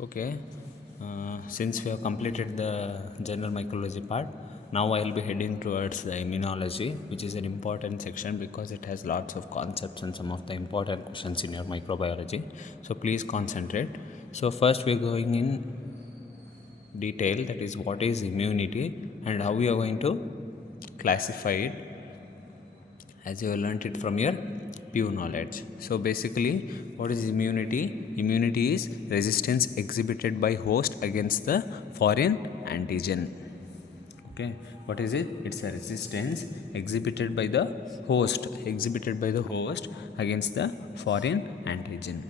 Okay, since we have completed the general microbiology part, now I will be heading towards the immunology, which is an important section because it has lots of concepts and some of the important questions in your microbiology. So please concentrate. So first we're going in detail, that is what is immunity and how we are going to classify it as you have learnt it from your pure knowledge. So basically, what is immunity? Immunity is resistance exhibited by host against the foreign antigen. Okay, what is it? It's a resistance exhibited by the host against the foreign antigen.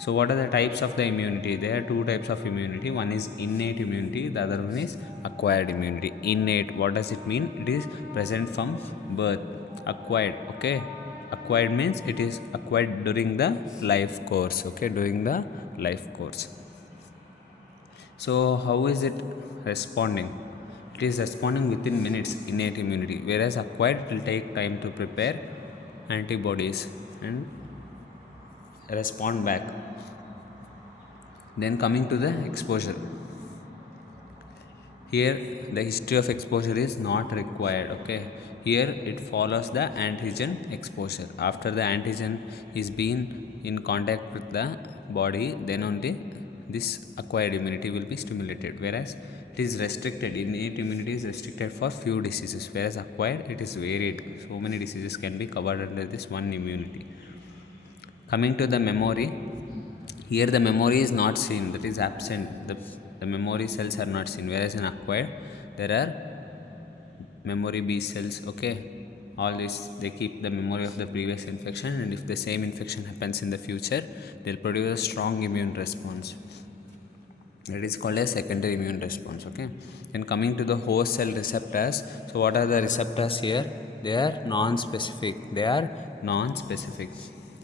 So what are the types of the immunity? There are two types of immunity. One is innate immunity, the other one is acquired immunity. Innate, what does it mean? It is present from birth. Acquired, okay, acquired means it is acquired during the life course. Okay, during the life course. So how is it responding? It is responding within minutes, innate immunity, whereas acquired will take time to prepare antibodies and respond back. Then coming to the exposure, here the history of exposure is not required. Okay, here it follows the antigen exposure. After the antigen is been in contact with the body, then only this acquired immunity will be stimulated, whereas it is restricted. Innate immunity is restricted for few diseases, whereas acquired it is varied. So many diseases can be covered under this one immunity. Coming to the memory, here the memory is not seen, that is absent. The memory cells are not seen, whereas in acquired there are memory B cells. Okay, all this, they keep the memory of the previous infection, and if the same infection happens in the future, they'll produce a strong immune response. That is called a secondary immune response. Okay, then coming to the host cell receptors. So what are the receptors here? They are non-specific.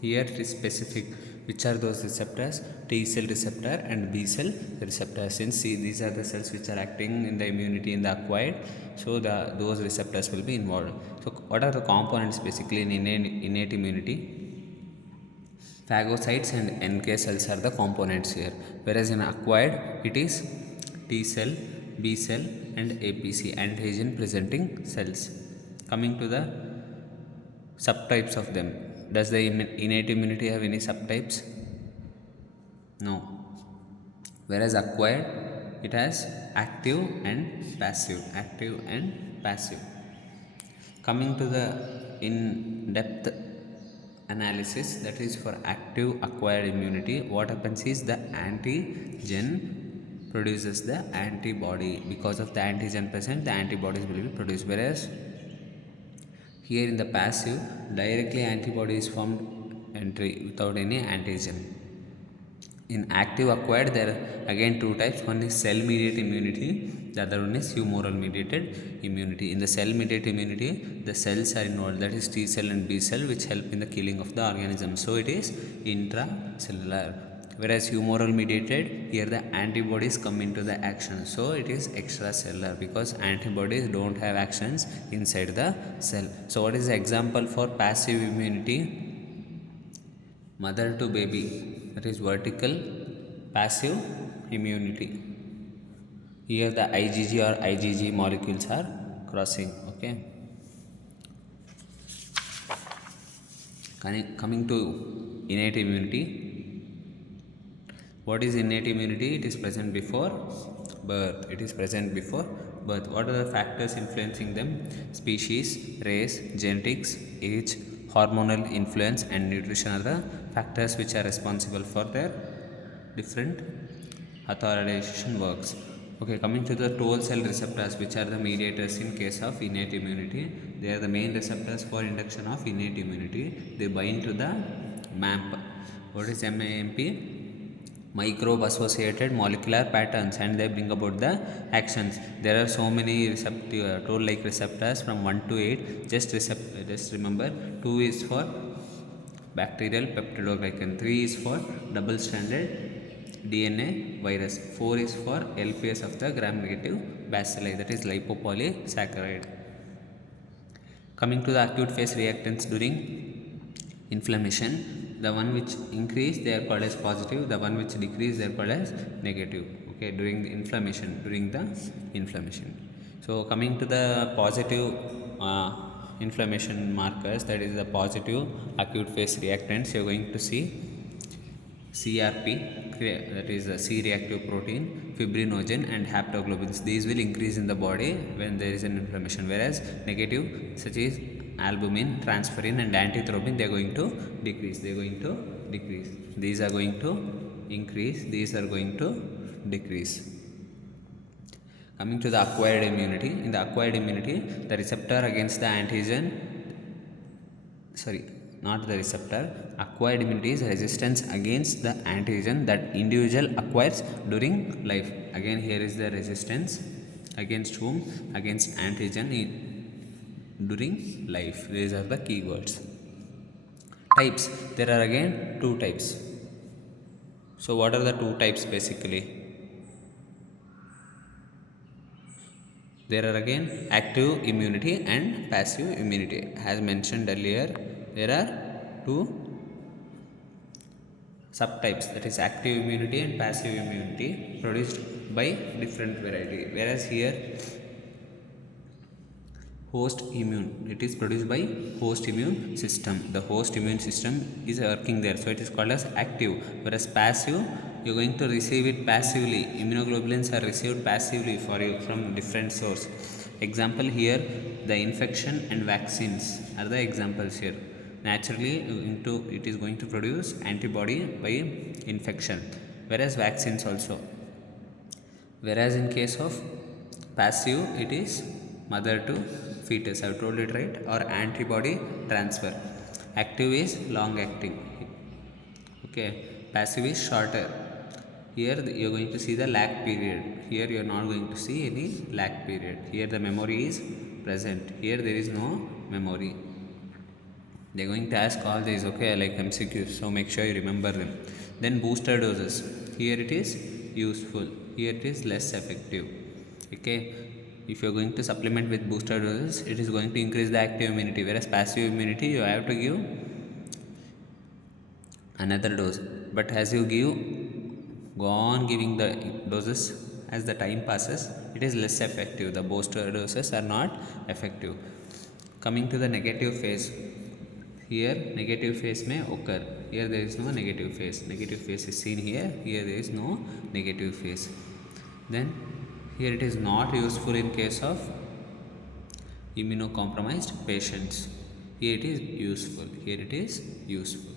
Here it is specific. Which are those receptors? T cell receptor and B cell receptor. Since these are the cells which are acting in the immunity in the acquired, so those receptors will be involved. So what are the components basically in innate immunity? Phagocytes and NK cells are the components here, whereas in acquired it is T cell, B cell and APC, antigen presenting cells. Coming to the subtypes of them, does the innate immunity have any subtypes? No. Whereas acquired it has active and passive. Coming to the in-depth analysis, that is for active acquired immunity, what happens is the antigen produces the antibody. Because of the antigen present, the antibodies will be produced, whereas here in the passive, directly antibody is formed entry without any antigen. In active acquired, there are again two types. One is cell mediated immunity, the other one is humoral mediated immunity. In the cell mediated immunity, the cells are involved, that is T cell and B cell, which help in the killing of the organism, so it is intracellular. Whereas humoral mediated, here the antibodies come into the action, so it is extracellular, because antibodies don't have actions inside the cell. So what is the example for passive immunity? Mother to baby, that is vertical passive immunity. Here the IgG or IgG molecules are crossing. Okay, coming to innate immunity. What is innate immunity? It is present before birth. What are the factors influencing them? Species, race, genetics, age, hormonal influence and nutrition are the factors which are responsible for their different authorization works. Okay, coming to the toll cell receptors, which are the mediators in case of innate immunity. They are the main receptors for induction of innate immunity. They bind to the MAMP. What is MAMP? Microbe associated molecular patterns, and they bring about the actions. There are so many toll like receptors from 1 to 8. Just remember, 2 is for bacterial peptidoglycan, 3 is for double stranded DNA virus, 4 is for LPS of the gram negative bacilli, that is lipopolysaccharide. Coming to the acute phase reactants during inflammation, The one which increase they are called as positive, the one which decrease they are called as negative. Okay, during the inflammation. So coming to the positive inflammation markers, that is the positive acute phase reactants, you are going to see CRP, that is a C reactive protein, fibrinogen, and haptoglobins. These will increase in the body when there is an inflammation, whereas negative, such as albumin, transferrin, and antithrombin, they are going to decrease. They are going to decrease. These are going to increase. These are going to decrease. Coming to the acquired immunity, in the acquired immunity, the receptor against the antigen, sorry, not the receptor, acquired immunity is resistance against the antigen that individual acquires during life. Again, here is the resistance against whom? Against antigen during life. These are the keywords. Types, there are again two types. So what are the two types basically? There are again active immunity and passive immunity. As mentioned earlier, there are two subtypes, that is active immunity and passive immunity, produced by different variety. Whereas here host immune, it is produced by host immune system. The host immune system is working there, so it is called as active. Whereas passive, you are going to receive it passively. Immunoglobulins are received passively for you from different source. Example here, the infection and vaccines are the examples here. Naturally it is going to produce antibody by infection, whereas vaccines also. Whereas in case of passive, it is mother to fetus, I have told it right, or antibody transfer. Active is long acting, okay. Passive is shorter. Here you are going to see the lag period. Here you are not going to see any lag period. Here the memory is present. Here there is no memory. They are going to ask all these, okay, like MCQs, so make sure you remember them. Then booster doses, here it is useful, here it is less effective. Okay, if you are going to supplement with booster doses, it is going to increase the active immunity, whereas passive immunity you have to give another dose. But as you go on giving the doses, as the time passes, it is less effective. The booster doses are not effective. Coming to the negative phase, here negative phase may occur. Here there is no negative phase. Negative phase is seen here. Here there is no negative phase. Then here it is not useful in case of immunocompromised patients. Here it is useful. Here it is useful.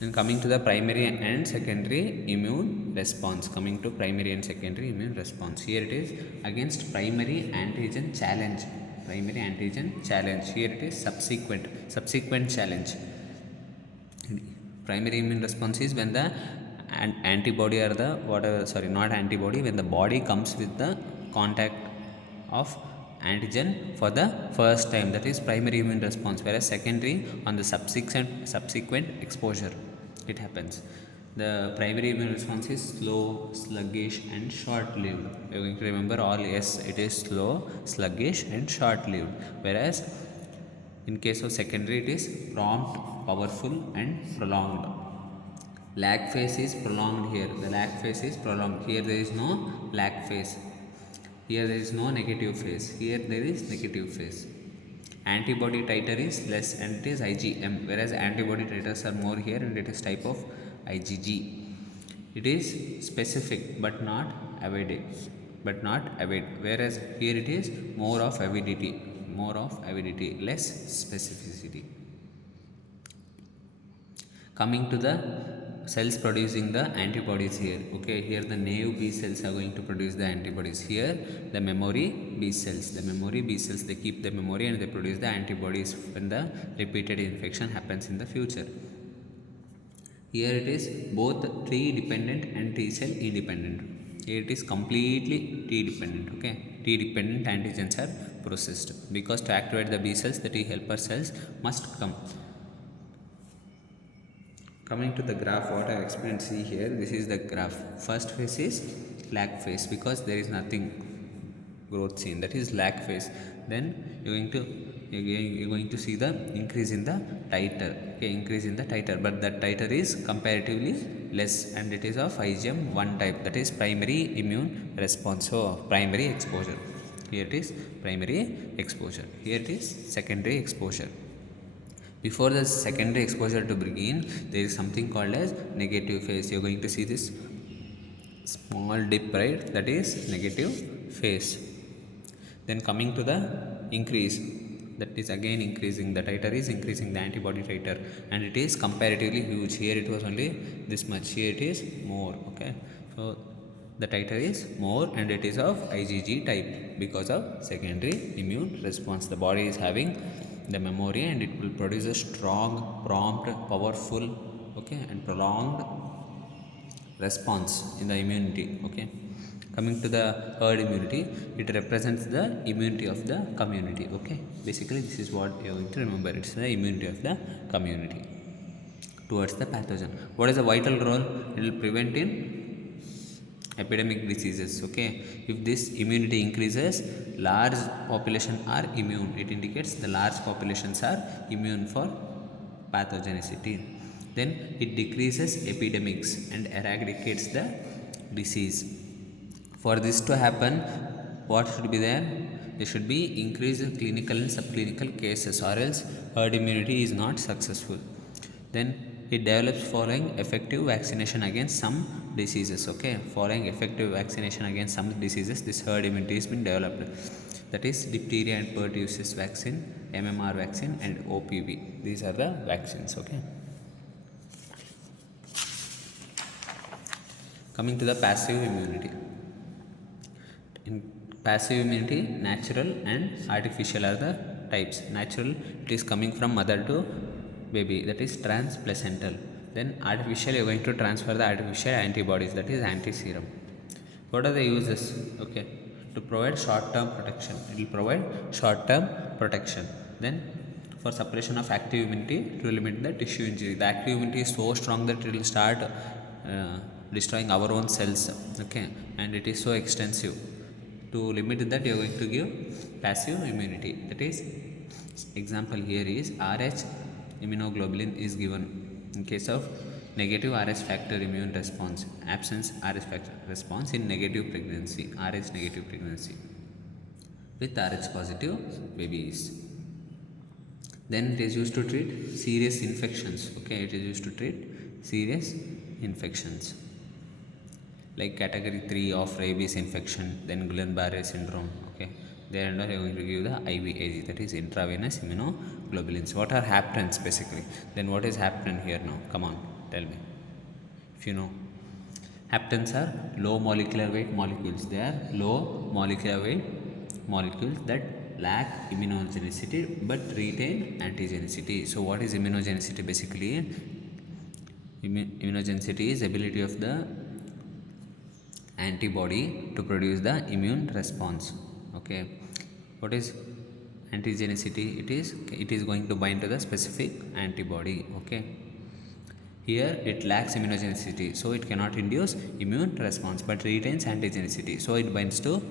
Then coming to the primary and secondary immune response. Coming to primary and secondary immune response. Here it is against primary antigen challenge. Primary antigen challenge. Here it is subsequent challenge. Primary immune response is when the antibody or the whatever, sorry, not antibody, when the body comes with the contact of antigen for the first time, that is primary immune response. Whereas secondary, on the subsequent exposure it happens. The primary immune response is slow, sluggish, and short lived. You are going to remember all. Yes, it is slow, sluggish, and short lived. Whereas in case of secondary, it is prompt, powerful, and prolonged. Lag phase is prolonged here. The lag phase is prolonged. Here there is no lag phase. Here there is no negative phase. Here there is negative phase. Antibody titer is less and it is IgM, whereas antibody titers are more here and it is type of IgG. It is specific but not avidity, whereas here it is more of avidity, less specificity. Coming to the cells producing the antibodies here. Okay, here the naive B cells are going to produce the antibodies. Here the memory B cells. They keep the memory and they produce the antibodies when the repeated infection happens in the future. Here it is both T dependent and T cell independent. Here it is completely T dependent. Okay, T dependent antigens are processed because to activate the B cells, the T helper cells must come. Coming to the graph, what I have explained, see here, this is the graph. First phase is lag phase because there is nothing growth seen, that is lag phase. Then you're going to see the increase in the titer. okay, increase in the titer, but that titer is comparatively less, and it is of IgM 1 type, that is primary immune response. So primary exposure, here it is primary exposure, here it is secondary exposure. Before the secondary exposure to begin, there is something called as negative phase. You are going to see this small dip, right? That is negative phase. Then coming to the increase, that is again increasing, the titer is increasing, the antibody titer, and it is comparatively huge. Here it was only this much, here it is more, okay. So the titer is more and it is of IgG type because of secondary immune response. The body is having the memory and it will produce a strong, prompt, powerful, okay, and prolonged response in the immunity, okay. Coming to the herd immunity, it represents the immunity of the community, okay. Basically this is what you are going to remember, it's the immunity of the community towards the pathogen. What is the vital role? It will prevent in epidemic diseases, okay. If this immunity increases, large population are immune, it indicates the large populations are immune for pathogenicity. Then it decreases epidemics and eradicates the disease. For this to happen, what should be there? There should be increased clinical and subclinical cases, or else herd immunity is not successful. Then it develops following effective vaccination against some diseases, okay. Following effective vaccination against some diseases, this herd immunity has been developed, that is diphtheria and pertussis vaccine, MMR vaccine, and OPV. These are the vaccines, okay. Coming to the passive immunity. In passive immunity, natural and artificial are the types. Natural, it is coming from mother to baby, that is transplacental. Then artificial, you are going to transfer the artificial antibodies, that is anti-serum. What are the uses? Okay, to provide short-term protection, it will provide short-term protection. Then for suppression of active immunity, to limit the tissue injury. The active immunity is so strong that it will start destroying our own cells, okay, and it is so extensive. To limit that, you are going to give passive immunity, that is, example here is RH immunoglobulin is given in case of negative RH factor immune response, absence RH factor response in negative pregnancy, RH negative pregnancy with RH positive babies. Then it is used to treat serious infections, okay, it is used to treat serious infections like category 3 of rabies infection, then Guillain-Barré syndrome, okay. There and all you are going to give the IVIG, that is intravenous immunoglobulins. What are haptens basically? Then what is hapten here now? Come on, tell me if you know. Haptens are low molecular weight molecules. They are low molecular weight molecules that lack immunogenicity but retain antigenicity. So what is immunogenicity basically? Immunogenicity is ability of the antibody to produce the immune response, okay. What is antigenicity? It is going to bind to the specific antibody, okay. Here it lacks immunogenicity, so it cannot induce immune response but retains antigenicity, so it binds to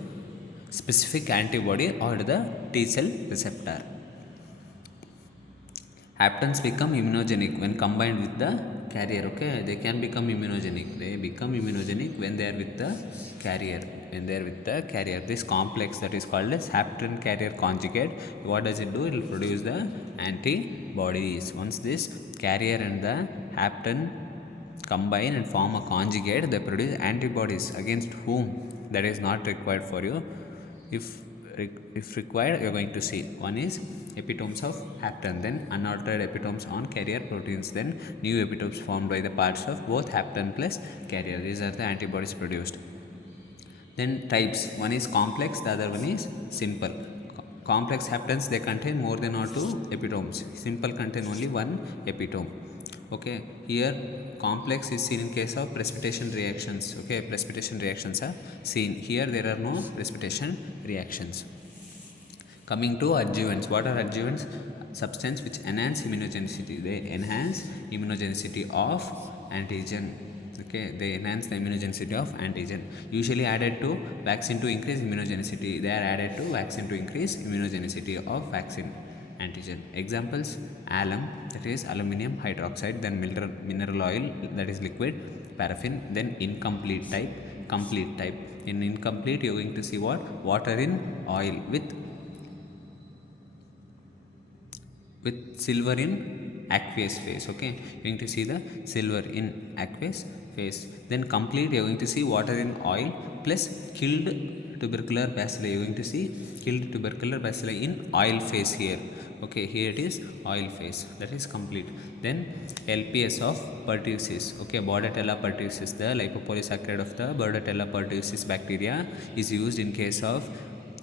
specific antibody or the T cell receptor. Haptens become immunogenic when combined with the carrier, okay. They can become immunogenic, they become immunogenic when they are with the carrier, this complex that is called as hapten carrier conjugate, what does it do? It will produce the antibodies. Once this carrier and the hapten combine and form a conjugate, they produce antibodies against whom? That is not required for you. If required, you are going to see one is epitopes of hapten, then unaltered epitopes on carrier proteins, then new epitopes formed by the parts of both hapten plus carrier. These are the antibodies produced. Then types, one is complex, the other one is simple. Complex haptens, they contain more than or two epitopes. Simple contain only one epitope, okay. Here complex is seen in case of precipitation reactions, okay. Precipitation reactions are seen. Here there are no precipitation reactions. Coming to adjuvants, what are adjuvants? Substance which enhance immunogenicity, they enhance immunogenicity of antigen, okay. They enhance the immunogenicity of antigen, usually added to vaccine to increase immunogenicity. They are added to vaccine to increase immunogenicity of vaccine. antigen. Examples: alum, that is aluminum hydroxide, then mineral oil, that is liquid, paraffin, then incomplete type, complete type. In incomplete, you're going to see what? Water in oil with silver in aqueous phase. Okay, you're going to see the silver in aqueous phase. Then complete, you're going to see water in oil plus killed tubercular bacilli. You're going to see killed tubercular bacilli in oil phase here. Okay, here it is oil phase, that is complete. Then LPS of pertussis. Okay, Bordetella pertussis, the lipopolysaccharide of the Bordetella pertussis bacteria is used in case of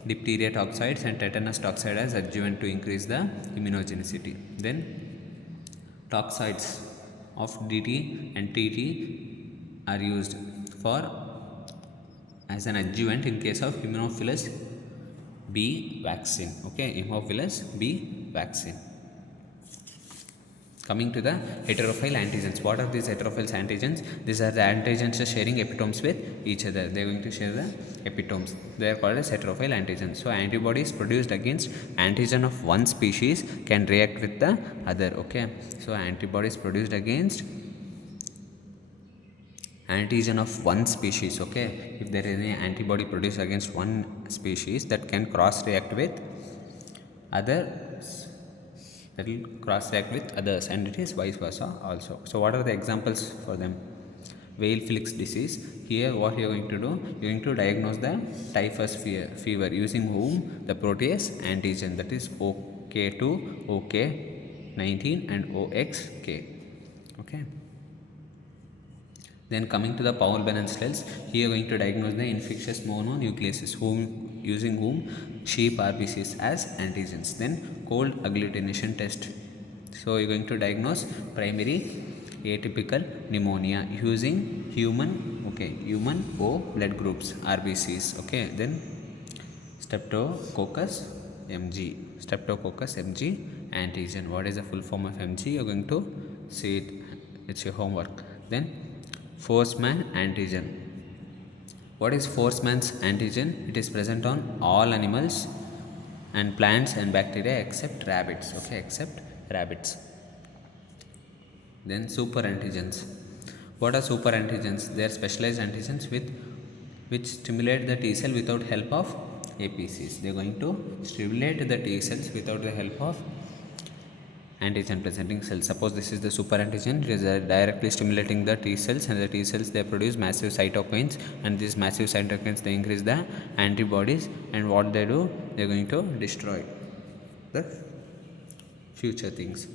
diphtheria toxoids and tetanus toxoid as adjuvant to increase the immunogenicity. Then toxoids of DT and TT are used for as an adjuvant in case of Haemophilus B vaccine. Okay, Haemophilus B vaccine. Coming to the heterophile antigens. What are these heterophile antigens? These are the antigens sharing epitomes with each other. They are going to share the epitomes. They are called as heterophile antigens. So antibodies produced against antigen of one species can react with the other. Okay. So antibodies produced against antigen of one species. Okay. If there is any antibody produced against one species, that can cross react with others, that will cross react with others, and it is vice versa also. So what are the examples for them? Whale flix disease. Here what you are going to do, you are going to diagnose the typhus fever using whom? The protease antigen, that is OK2, OK19 and OXK. Okay. Then coming to the Powell-Bennet cells, here we are going to diagnose the infectious mononucleases using whom? Sheep RBCs as antigens. Then cold agglutination test. So you are going to diagnose primary atypical pneumonia using human O blood groups RBCs. Okay, then Streptococcus mg antigen. What is the full form of mg? You are going to see it. It's your homework. Then Forceman antigen. What is Forceman's antigen? It is present on all animals and plants and bacteria except rabbits. Okay, except rabbits. Then super antigens. What are super antigens? They are specialized antigens which stimulate the T cell without help of APCs. They are going to stimulate the T cells without the help of antigen presenting cells. Suppose this is the super antigen, it is directly stimulating the T cells, and the T cells, they produce massive cytokines, and these massive cytokines, they increase the antibodies, and what they do, they are going to destroy the future things.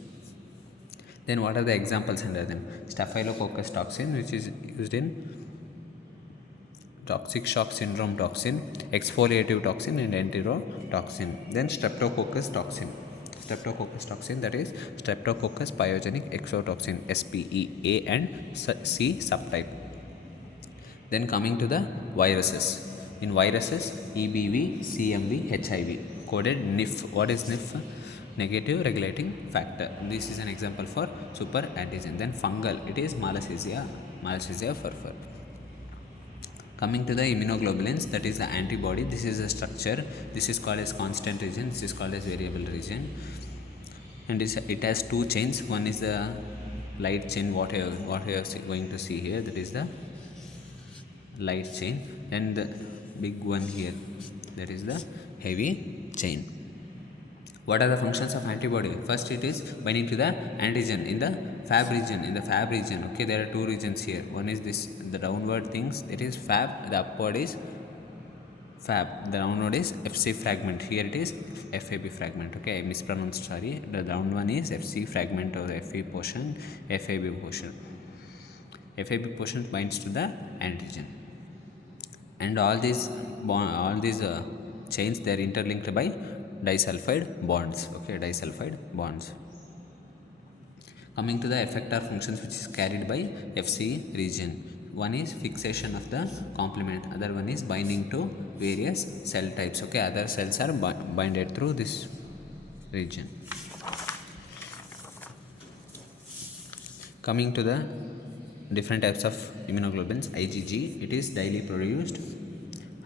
Then what are the examples under them? Staphylococcus toxin, which is used in toxic shock syndrome toxin, exfoliative toxin and enterotoxin. Then streptococcus toxin, that is Streptococcus pyogenic exotoxin, SPE, A and C subtype. Then coming to the viruses. In viruses, EBV, CMV, HIV, coded NIF. What is NIF? Negative regulating factor. This is an example for super antigen. Then fungal, it is Malassezia furfur. Coming to the immunoglobulins, that is the antibody. This is a structure. This is called as constant region. This is called as variable region. And it has two chains. One is the light chain, what you are going to see here, that is the light chain, and the big one here, that is the heavy chain. What are the functions of antibody? First, it is binding to the antigen in the Fab region. Okay, there are two regions here. One is this, the downward things, it is Fab, the upward is Fab, the downward is FC fragment. Here it is FAB fragment. Okay, I mispronounced, sorry. The down one is FC fragment of the FA portion, FAB portion. FAB portion binds to the antigen, and all these chains, they are interlinked by disulfide bonds. Okay, disulfide bonds. Coming to the effector functions which is carried by FC region. One is fixation of the complement, other one is binding to various cell types. Okay, other cells are binded through this region. Coming to the different types of immunoglobulins, IgG, it is daily produced.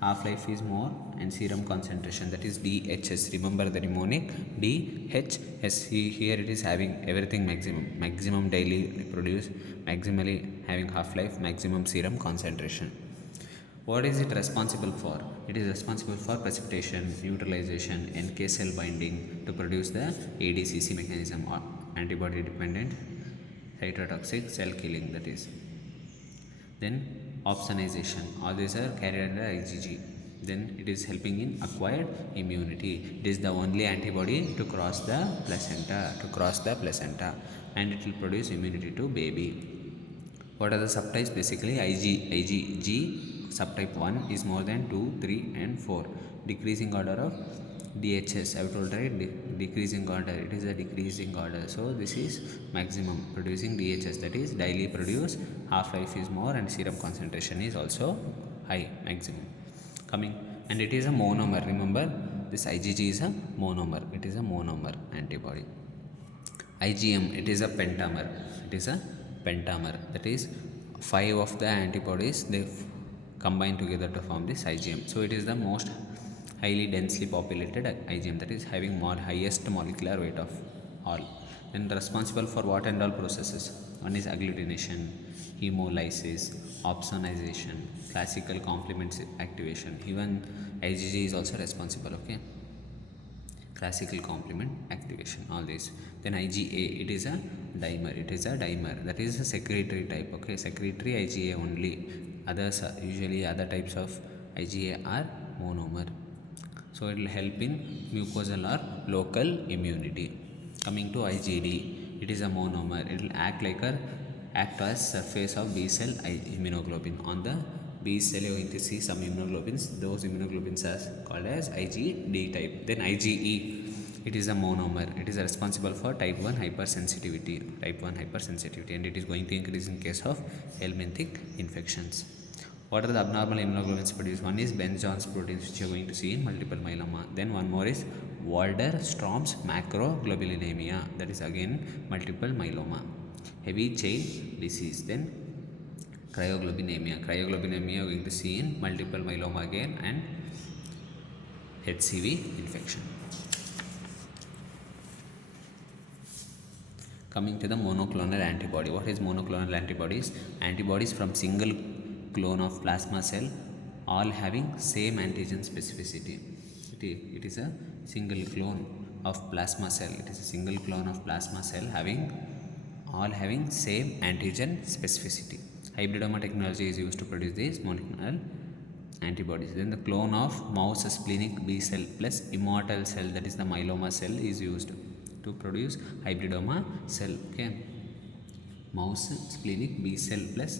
half-life is more, and serum concentration, that is DHS. Remember the mnemonic DHS. Here it is having everything maximum daily produce, maximally having half-life, maximum serum concentration. What is it responsible for? It is responsible for precipitation, neutralization, NK cell binding to produce the ADCC mechanism, or antibody dependent cytotoxic cell killing, that is. Then opsonization, all these are carried under IgG. Then it is helping in acquired immunity. It is the only antibody to cross the placenta, and it will produce immunity to baby. What are the subtypes? Basically IgG subtype 1 is more than 2, 3 and 4. Decreasing order of DHS, I have told right, decreasing order, it is a decreasing order. So this is maximum producing DHS, that is daily produce, half-life is more, and serum concentration is also high, maximum. Coming, and it is a monomer. Remember, this IgG is a monomer, it is a monomer antibody. IgM, it is a pentamer, that is 5 of the antibodies they combine together to form this IgM. So it is the most highly densely populated IgM, that is having more highest molecular weight of all. Then responsible for what and all processes? One is agglutination, hemolysis, opsonization, classical complement activation. Even IgG is also responsible, okay? Classical complement activation, all these. Then IgA, it is a dimer, that is a secretory type, okay? Secretory IgA only. Others are usually other types of IgA are monomer. So it will help in mucosal or local immunity. Coming to IgD, it is a monomer. It will act as surface of B cell immunoglobulin. On the B cell, you are going to see some immunoglobulins. Those immunoglobulins are called as IgD type. Then IgE, it is a monomer. It is responsible for type 1 hypersensitivity, and it is going to increase in case of helminthic infections. What are the abnormal immunoglobulins produced? One is Bence-Jones proteins, which you are going to see in multiple myeloma. Then one more is Walder-Strom's macroglobulinemia, that is again multiple myeloma. Heavy chain disease. Then cryoglobulinemia. Cryoglobulinemia you are going to see in multiple myeloma again, and HCV infection. Coming to the monoclonal antibody. What is monoclonal antibodies? Antibodies from single clone of plasma cell, all having same antigen specificity. It is a single clone of plasma cell. All having same antigen specificity. Hybridoma technology is used to produce these monoclonal antibodies. Then the clone of mouse splenic B cell plus immortal cell, that is the myeloma cell, is used to produce hybridoma cell, okay? Mouse splenic B cell plus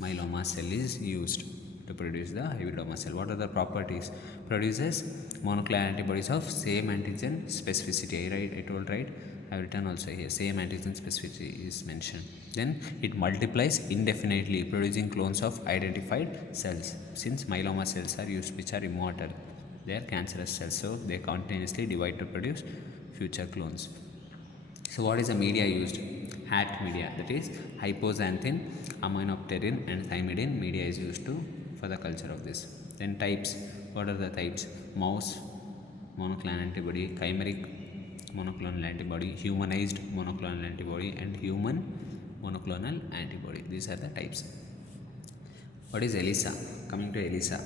myeloma cell is used to produce the hybridoma cell. What are the properties? Produces monoclonal antibodies of same antigen specificity. I told right. I have written also here, same antigen specificity is mentioned. Then it multiplies indefinitely, producing clones of identified cells. Since myeloma cells are used, which are immortal, they are cancerous cells, so they continuously divide to produce future clones. So what is the media used? HAT media, that is hypoxanthine, aminopterin and thymidine media is used for the culture of this. Then types. What are the types? Mouse monoclonal antibody, chimeric monoclonal antibody, humanized monoclonal antibody, and human monoclonal antibody. These are the types. What is ELISA? Coming to ELISA.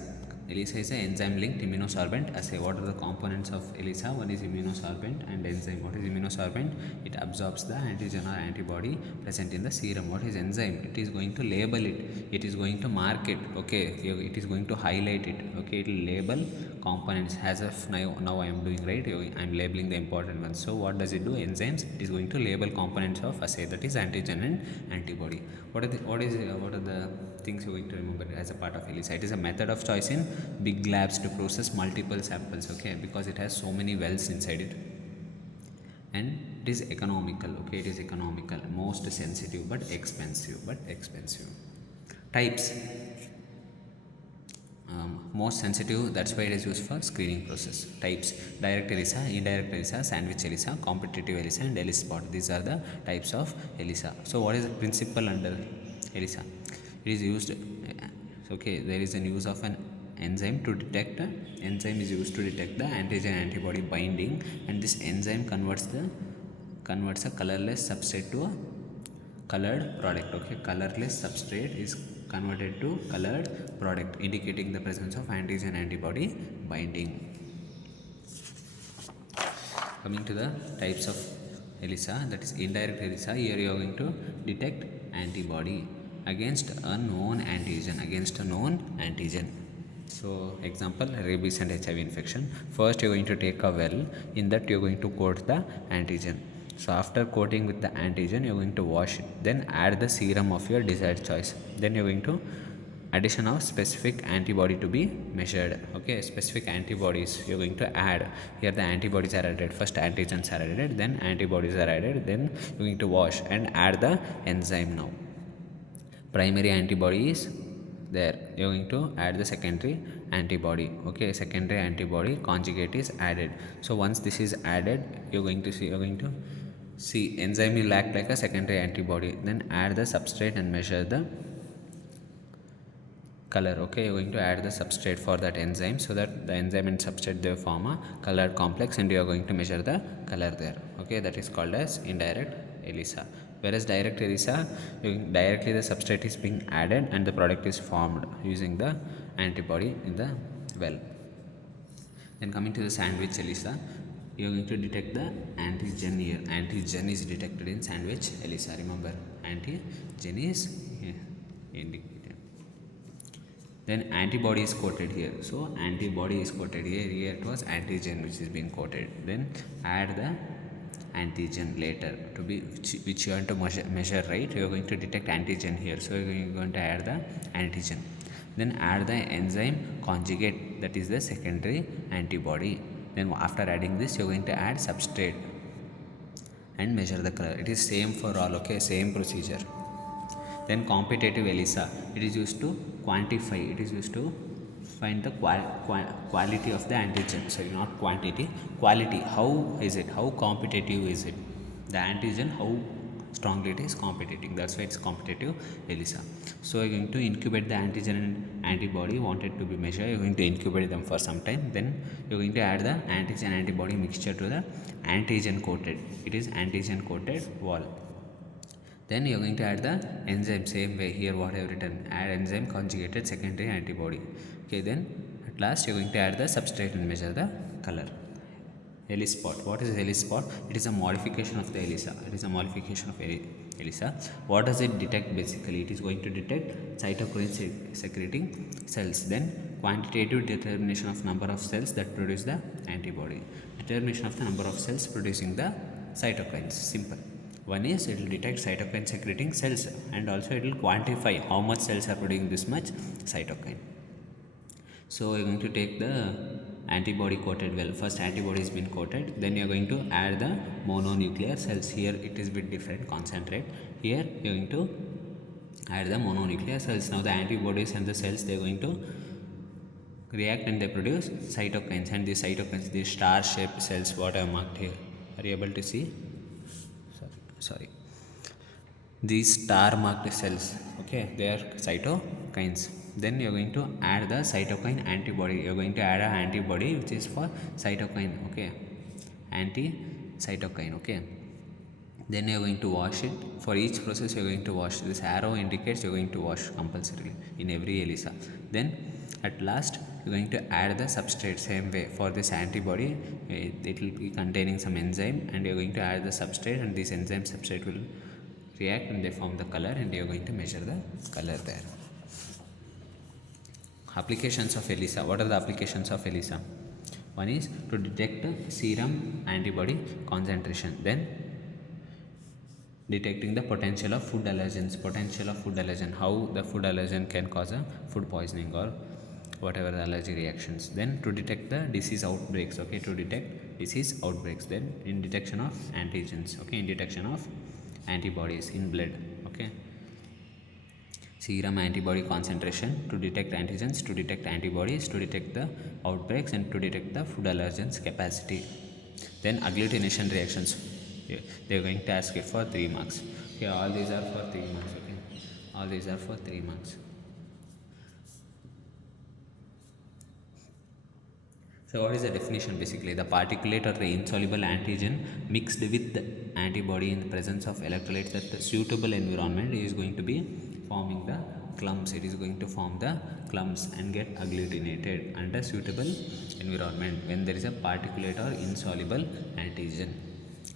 ELISA is an enzyme-linked immunosorbent assay. What are the components of ELISA? One is immunosorbent and enzyme. What is immunosorbent? It absorbs the antigen or antibody present in the serum. What is enzyme? It is going to label it. It is going to mark it. Okay, it is going to highlight it. Okay, it will label components as of now I am doing right. I am labeling the important ones. So what does it do? Enzymes. It is going to label components of assay, that is antigen and antibody. What are the things you're going to remember as a part of ELISA? It is a method of choice in big labs to process multiple samples, okay, because it has so many wells inside it, and it is economical, okay, it is economical, most sensitive but expensive. Types. Most sensitive, that's why it is used for screening process. Types: direct ELISA, indirect ELISA, sandwich ELISA, competitive ELISA, and ELISpot. These are the types of ELISA. So what is the principle under ELISA? It is used, okay, there is a use of an enzyme to detect enzyme is used to detect the antigen antibody binding, and this enzyme converts a colorless substrate to a colored product. Okay, colorless substrate is converted to colored product, indicating the presence of antigen antibody binding. Coming to the types of ELISA, that is indirect ELISA. Here you are going to detect antibody against a known antigen. So example, rabies and HIV infection. First you are going to take a well, in that you are going to coat the antigen. So after coating with the antigen, you are going to wash it, then add the serum of your desired choice. Then you are going to addition of specific antibody to be measured. Okay, specific antibodies you're going to add. Here the antibodies are added, first antigens are added, then antibodies are added, then you're going to wash and add the enzyme. Now primary antibody is there, you're going to add the secondary antibody. Okay, secondary antibody conjugate is added. So once this is added, you're going to see enzyme will act like a secondary antibody. Then add the substrate and measure the color. Okay, you're going to add the substrate for that enzyme, so that the enzyme and substrate, they form a colored complex, and you are going to measure the color there. Okay, that is called as indirect ELISA. Whereas direct ELISA, directly the substrate is being added and the product is formed using the antibody in the well. Then coming to the sandwich ELISA, you are going to detect the antigen. Here antigen is detected in sandwich ELISA. Remember, antigen is indicated. Then antibody is coated here. So antibody is coated here. Here it was antigen which is being coated. Then add the antigen later to be which you want to measure, right? You are going to detect antigen here. So you are going to add the antigen. Then add the enzyme conjugate, that is the secondary antibody. Then after adding this, you are going to add substrate and measure the color. It is same for all. Okay, same procedure. Then competitive ELISA, it is used to quantify, it is used to find the quality of the antigen. Sorry, not quantity, quality. How is it? How competitive is it? The antigen, how strongly it is competitive. That's why it's competitive ELISA. So you're going to incubate the antigen and antibody wanted to be measured. You're going to incubate them for some time. Then you're going to add the antigen antibody mixture to the antigen coated. It is antigen coated wall. Then you are going to add the enzyme, same way here what I have written, add enzyme conjugated secondary antibody. Okay, then at last you are going to add the substrate and measure the color. ELISA spot. What is ELISA spot? It is a modification of the ELISA. It is a modification of ELISA. What does it detect basically? It is going to detect cytokine secreting cells. Then quantitative determination of number of cells that produce the antibody. Determination of the number of cells producing the cytokines. Simple. One is it will detect cytokine secreting cells, and also it will quantify how much cells are producing this much cytokine. So you are going to take the antibody coated well. First antibody has been coated, then you are going to add the mononuclear cells. Here it is bit different, concentrate. Here you are going to add the mononuclear cells. Now the antibodies and the cells, they are going to react and they produce cytokines, and these cytokines, these star shaped cells what I have marked here, are you able to see? Sorry, these star marked cells, okay, they are cytokines. Then you are going to add the cytokine antibody. You are going to add an antibody which is for cytokine. Okay, anti cytokine. Okay, then you are going to wash it. For each process you are going to wash. This arrow indicates you are going to wash compulsorily in every ELISA. Then at last you are going to add the substrate, same way for this antibody. It will be containing some enzyme, and you are going to add the substrate, and this enzyme substrate will react and they form the color, and you are going to measure the color there. Applications of ELISA. What are the applications of ELISA? One is to detect serum antibody concentration. Then detecting the potential of food allergens. Potential of food allergen, how the food allergen can cause a food poisoning or whatever the allergy reactions. Then to detect the disease outbreaks. Okay, to detect disease outbreaks. Then in detection of antigens. Okay, in detection of antibodies in blood. Okay, serum antibody concentration, to detect antigens, to detect antibodies, to detect the outbreaks, and to detect the food allergens capacity. Then agglutination reactions, they are going to ask it for 3 marks. Okay, all these are for 3 marks. Okay, all these are for 3 marks. So what is the definition? Basically, the particulate or the insoluble antigen mixed with the antibody in the presence of electrolytes at the suitable environment is going to be forming the clumps. It is going to form the clumps and get agglutinated under suitable environment when there is a particulate or insoluble antigen.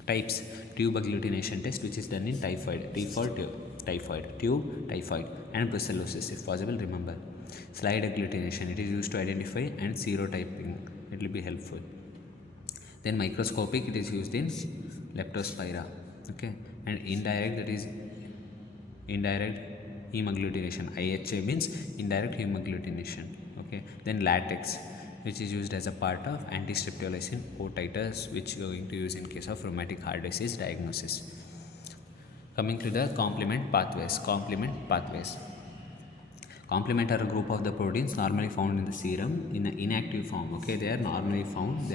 Types: tube agglutination test, which is done in typhoid, T for tube, typhoid, and brucellosis if possible. Remember, slide agglutination, it is used to identify and serotyping. It will be helpful. Then microscopic, it is used in leptospira. Okay, and indirect, that is indirect hemagglutination. IHA means indirect hemagglutination. Okay, then latex, which is used as a part of antistreptolysin O titers, which we are going to use in case of rheumatic heart disease diagnosis. Coming to the complement pathways. Complement are a group of the proteins normally found in the serum in an inactive form. Okay, they are normally found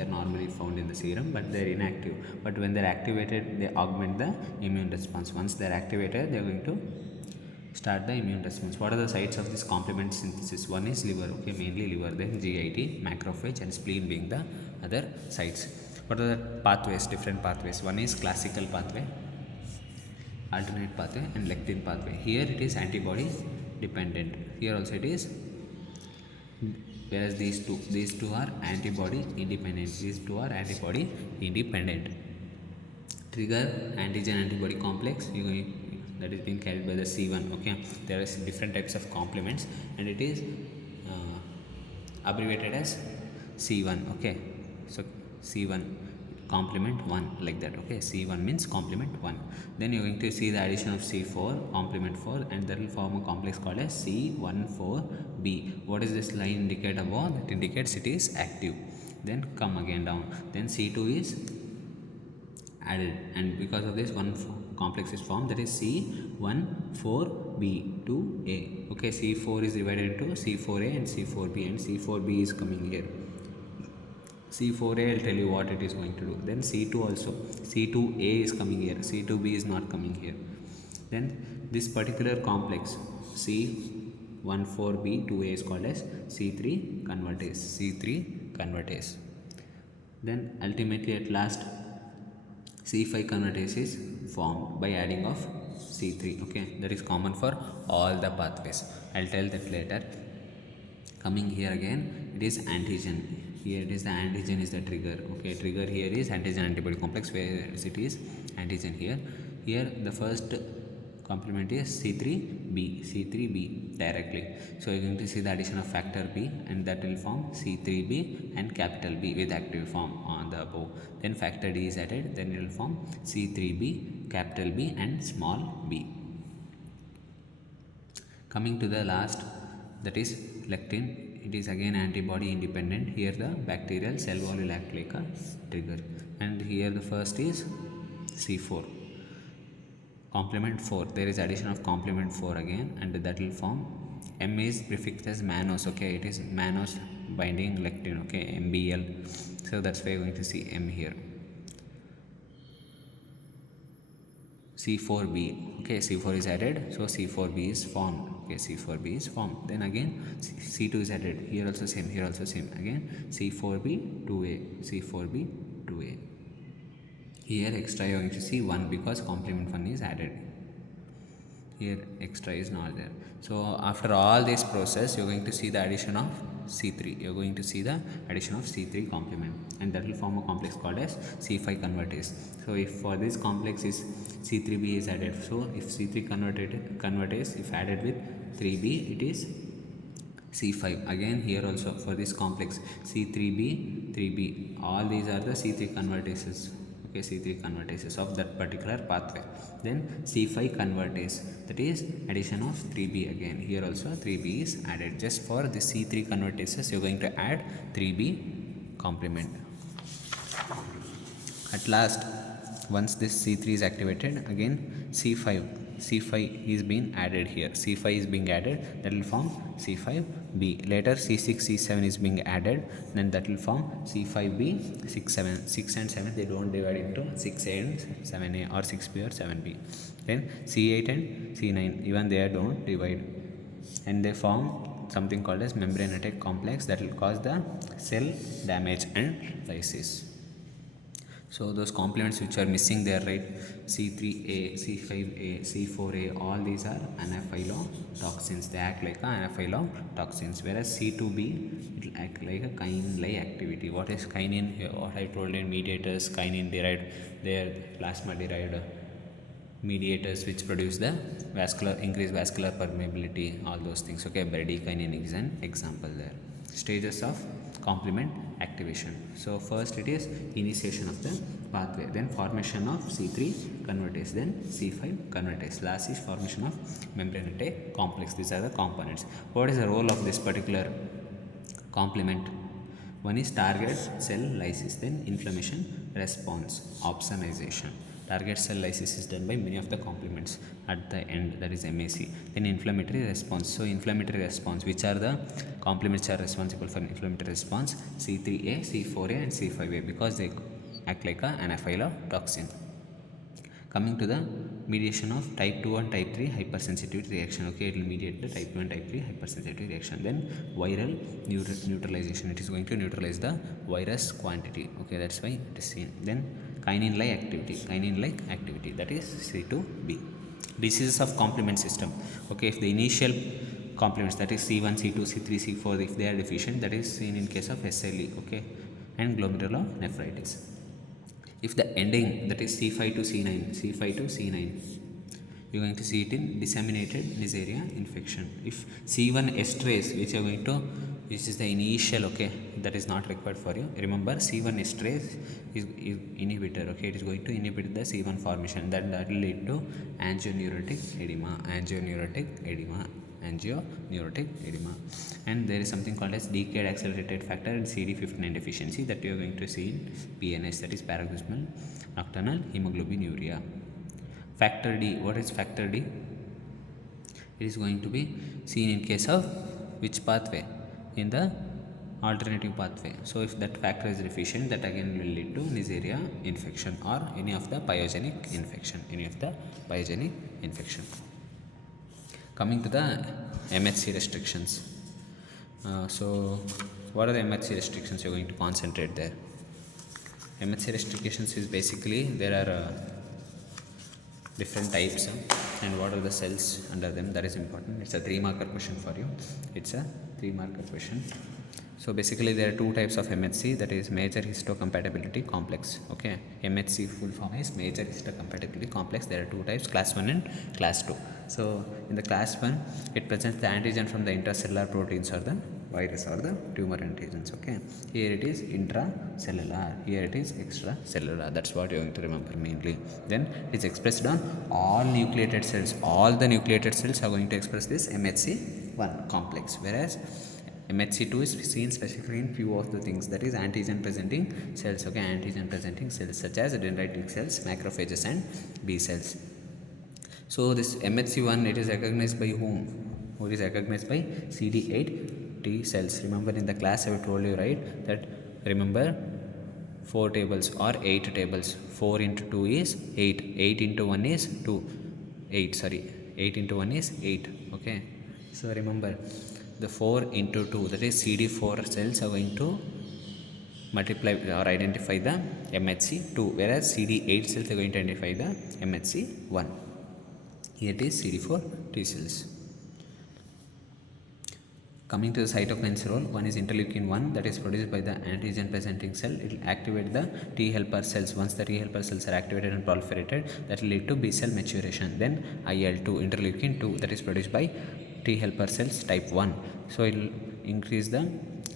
in the serum, but they are inactive. But when they are activated, they augment the immune response. Once they are activated, they are going to start the immune response. What are the sites of this complement synthesis? One is liver. Okay, mainly liver. Then GIT, macrophage, and spleen being the other sites. What are the pathways? Different pathways. One is classical pathway, alternate pathway, and lectin pathway. Here it is antibody dependent. Here also it is, whereas these two are antibody independent. Trigger antigen antibody complex, that is being carried by the C1. Okay, there are different types of complements, and it is abbreviated as C1. Okay, so C1 complement 1, like that. Okay, C1 means complement 1. Then you're going to see the addition of C4 complement 4, and that will form a complex called as C14B. What is this line indicate about? That indicates it is active. Then come again down, then C2 is added, and because of this one complex is formed, that is C14B2A. Okay, C4 is divided into C4A and C4B, and C4B is coming here. C4A, I'll tell you what it is going to do. Then C2 also, C2A is coming here, C2B is not coming here. Then this particular complex C14B2A is called as C3 convertase. Then ultimately at last C5 convertase is formed by adding of C3. Okay, that is common for all the pathways. I'll tell that later. Coming here again, it is antigen. Here it is the antigen is the trigger. Okay, trigger here is antigen antibody complex, where it is antigen here. Here the first complement is C3b directly. So you're going to see the addition of factor B, and that will form C3b and capital B with active form on the above. Then factor D is added, then it will form C3b, capital B, and small b. Coming to the last, that is lectin. It is again antibody independent. Here the bacterial cell wall will act like a trigger, and here the first is C4 complement 4. There is addition of complement 4 again, and that will form M is prefixed as mannose. Okay, it is mannose binding lectin. Okay, MBL. So that's why you're going to see M here. C4B. Okay, C4 is added, so C4B is formed. Okay, C4B is formed. Then again C2 is added. Here also same. Here also same. Again C4B2A. C4B2A. Here extra you are going to see 1 because complement 1 is added. Here extra is not there. So after all this process, you are going to see the addition of C3. You are going to see the addition of C3 complement, and that will form a complex called as C5 convertase. So if for this complex is C3b is added, so if C3 convertase if added with 3b, it is C5. Again here also for this complex C3b, 3b, all these are the C3 convertases. Okay, C3 convertases of that particular pathway. Then C5 convertase, that is addition of 3b again. Here also 3b is added. Just for the C3 convertases, you are going to add 3b complement. At last, once this C3 is activated, again C5 is being added here. C5 is being added, that will form C5b. Later C6, C7 is being added, then that will form C5b, 6, 7. 6 and 7 they don't divide into 6a and 7a or 6b or 7b. Then C8 and C9 even they don't divide, and they form something called as membrane attack complex that will cause the cell damage and lysis. So those complements which are missing there, right? C3A, C5A, C4A, all these are anaphylatoxins. They act like anaphylatoxins. Whereas C2B, it will act like a kine-like activity. What is kinin? Here, what I told in mediators, kinin derived, their plasma derived mediators which produce the increased vascular permeability, all those things. Okay, bradykinin is an example there. Stages of complement activation. So first it is initiation of the pathway, then formation of C3 convertase, then C5 convertase, last is formation of membrane attack complex. These are the components. What is the role of this particular complement? One is target cell lysis, then inflammation response, opsonization. Target cell lysis is done by many of the complements at the end, that is MAC. Then inflammatory response. So inflammatory response, which are the complements are responsible for inflammatory response? C3A, C4A and C5A, because they act like a anaphylatoxin. Coming to the mediation of type 2 and type 3 hypersensitivity reaction. Okay, it will mediate the type 2 and type 3 hypersensitivity reaction. Then viral neutralization, it is going to neutralize the virus quantity. Okay, that's why it is seen. Then kinin-like activity, that is C2B. Diseases of complement system. Okay, if the initial complements, that is C1, C2, C3, C4, if they are deficient, that is seen in case of SLE. Okay, and glomerulonephritis. If the ending, that is C5 to C9, you're going to see it in disseminated Neisseria infection. If C1 esterase, which is the initial, okay, that is not required for you. Remember, C1 esterase is inhibitor, okay, it is going to inhibit the C1 formation. That will lead to angioneurotic edema. And there is something called as decade accelerated factor and CD59 deficiency that you are going to see in PNH, that is paroxysmal nocturnal hemoglobinuria. Factor D, what is factor D? It is going to be seen in case of which pathway? In the alternative pathway. So if that factor is deficient, that again will lead to Neisseria infection or any of the pyogenic infection. Coming to the MHC restrictions. So what are the MHC restrictions you're going to concentrate there? MHC restrictions is basically there are different types and what are the cells under them, that is important. It's a 3-marker question for you. So basically there are 2 types of MHC, that is major histocompatibility complex. Okay, MHC full form is major histocompatibility complex. There are 2 types, class 1 and class 2. So in the class 1, it presents the antigen from the intracellular proteins or the virus or the tumor antigens. Okay, here it is intracellular, here it is extracellular. That's what you're going to remember mainly. Then it's expressed on all nucleated cells. All the nucleated cells are going to express this MHC1 complex, whereas MHC2 is seen specifically in few of the things, that is antigen presenting cells. Okay, antigen presenting cells such as dendritic cells, macrophages and B cells. So this MHC1, it is recognized by whom? It is recognized by CD8 T cells. Remember in the class I told you, right, that remember 4 tables or 8 tables. 4 into 2 is 8. 8 into 1 is 2. 8 into 1 is 8. Okay, so remember the 4 into 2, that is CD4 cells are going to multiply or identify the MHC2, whereas CD8 cells are going to identify the MHC1. Here it is CD4 T cells. Coming to the cytokines role, one is interleukin 1, that is produced by the antigen presenting cell. It will activate the T helper cells. Once the T helper cells are activated and proliferated, that will lead to B cell maturation. Then IL-2, interleukin 2, that is produced by T helper cells type 1. So it will increase the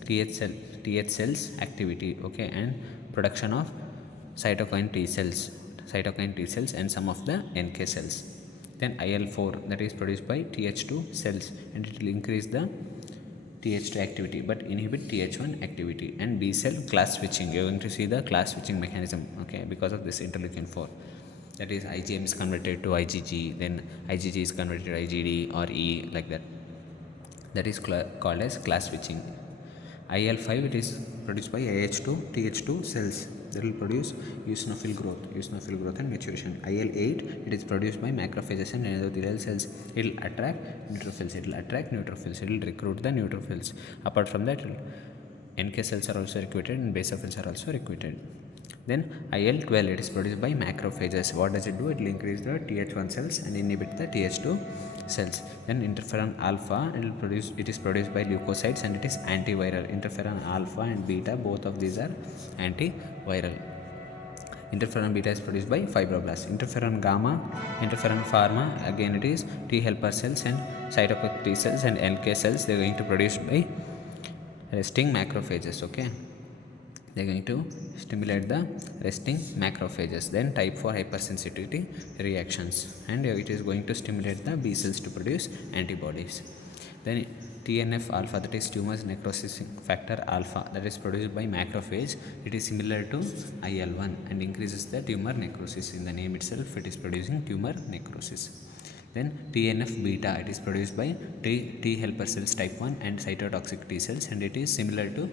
TH cells activity, okay, and production of cytokine T cells and some of the NK cells. Then IL-4, that is produced by Th2 cells, and it will increase the Th2 activity but inhibit Th1 activity. And B cell class switching, you are going to see the class switching mechanism, okay, because of this interleukin 4. That is IgM is converted to IgG, then IgG is converted to IgD or E, like that. That is called as class switching. IL-5, it is produced by IH2 Th2 cells, That will produce eosinophil growth and maturation. IL-8, it is produced by macrophages and endothelial cells. It will attract neutrophils. It will recruit the neutrophils. Apart from that, NK cells are also recruited and basophils are also recruited. Then IL-12, it is produced by macrophages. What does it do? It will increase the Th1 cells and inhibit the Th2 cells. Then interferon alpha, it is produced by leukocytes and it is antiviral. Interferon alpha and beta, both of these are antiviral. Interferon beta is produced by fibroblasts. Interferon gamma, interferon pharma, again it is T helper cells and cytokine T cells and NK cells. They are going to produce by resting macrophages. Okay, they are going to stimulate the resting macrophages. Then type 4 hypersensitivity reactions, and it is going to stimulate the B cells to produce antibodies. Then TNF alpha, that is tumor necrosis factor alpha, that is produced by macrophage. It is similar to IL-1 and increases the tumor necrosis. In the name itself, it is producing tumor necrosis. Then TNF beta, it is produced by T helper cells type 1 and cytotoxic T cells, and it is similar to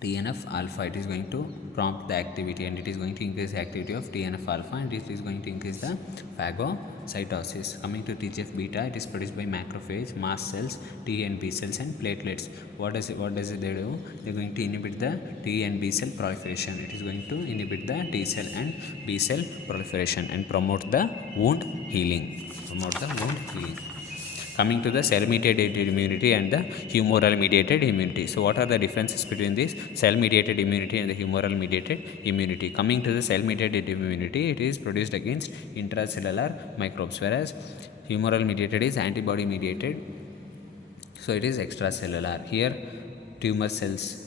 TNF alpha. It is going to prompt the activity and it is going to increase the activity of TNF alpha, and it is going to increase the phagocytosis. Coming to TGF beta, it is produced by macrophage, mast cells, T and B cells and platelets. What does it they do? They are going to inhibit the T and B cell proliferation. It is going to inhibit the T cell and B cell proliferation and promote the wound healing. Coming to the cell-mediated immunity and the humoral-mediated immunity. So, what are the differences between this cell-mediated immunity and the humoral-mediated immunity? Coming to the cell-mediated immunity, it is produced against intracellular microbes, whereas humoral-mediated is antibody-mediated. So, it is extracellular. Here, tumor cells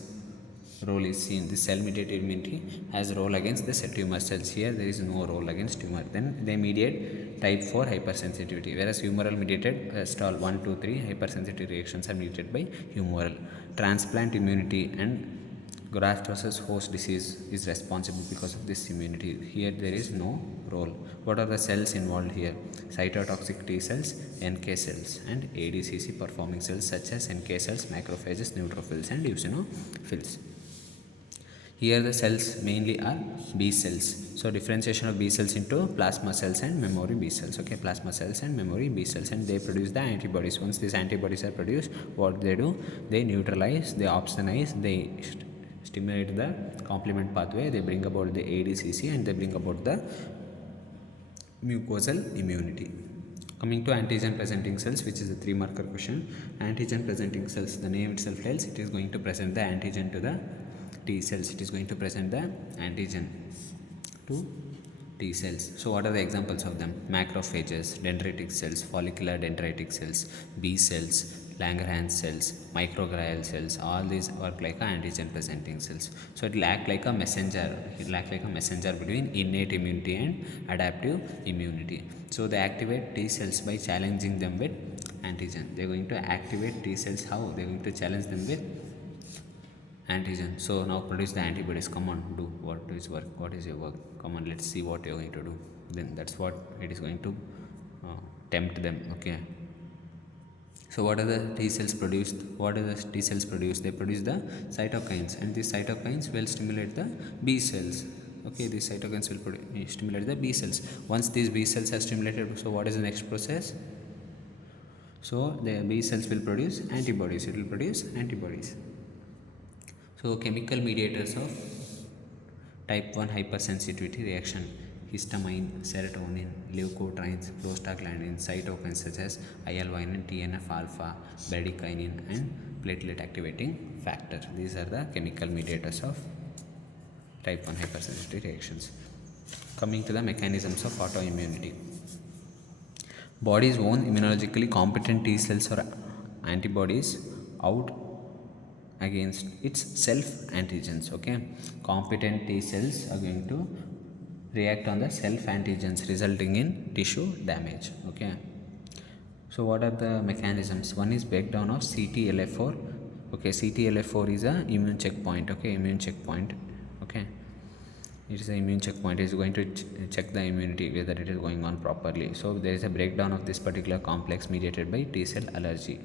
role is seen. This cell-mediated immunity has a role against the tumor cells. Here there is no role against tumor. Then they mediate type 4 hypersensitivity, whereas humoral mediated all 1, 2, 3 hypersensitivity reactions are mediated by humoral. Transplant immunity and graft versus host disease is responsible because of this immunity. Here there is no role. What are the cells involved here? Cytotoxic T cells, NK cells and ADCC performing cells such as NK cells, macrophages, neutrophils and eosinophils. Here the cells mainly are B cells. So differentiation of B cells into plasma cells and memory B cells. Okay, plasma cells and memory B cells, and they produce the antibodies. Once these antibodies are produced, what they do? They neutralize, they opsonize, they stimulate the complement pathway, they bring about the ADCC and they bring about the mucosal immunity. Coming to antigen presenting cells, which is a 3-marker question. Antigen presenting cells, the name itself tells it is going to present the antigen to the T cells. It is going to present the antigen to T cells. So what are the examples of them? Macrophages, dendritic cells, follicular dendritic cells, B cells, Langerhans cells, microglial cells, all these work like a antigen presenting cells. So it will act like a messenger. It will act like a messenger between innate immunity and adaptive immunity. So they activate T cells by challenging them with antigen. They are going to activate T cells. How? They are going to challenge them with antigen. So now produce the antibodies. Come on, do what is work. What is your work? Come on, let's see what you're going to do. Then that's what it is going to tempt them. Okay. So what are the T cells produced? What are the T cells produced? They produce the cytokines, and these cytokines will stimulate the B cells. Okay, these cytokines will stimulate the B cells. Once these B cells are stimulated, so what is the next process? So the B cells will produce antibodies. It will produce antibodies. So chemical mediators of type 1 hypersensitivity reaction: histamine, serotonin, leukotrienes, prostaglandins, cytokines such as IL-1 and TNF alpha, bradykinin and platelet activating factor. These are the chemical mediators of type 1 hypersensitivity reactions. Coming to the mechanisms of autoimmunity. Body's own immunologically competent T cells or antibodies out against its self antigens. Okay, competent T cells are going to react on the self antigens, resulting in tissue damage. Okay, so what are the mechanisms? One is breakdown of CTLA4. Okay, CTLA4 is a immune checkpoint. Okay, immune checkpoint. Okay, it is an immune checkpoint. It is going to check the immunity whether it is going on properly. So there is a breakdown of this particular complex mediated by T cell energy.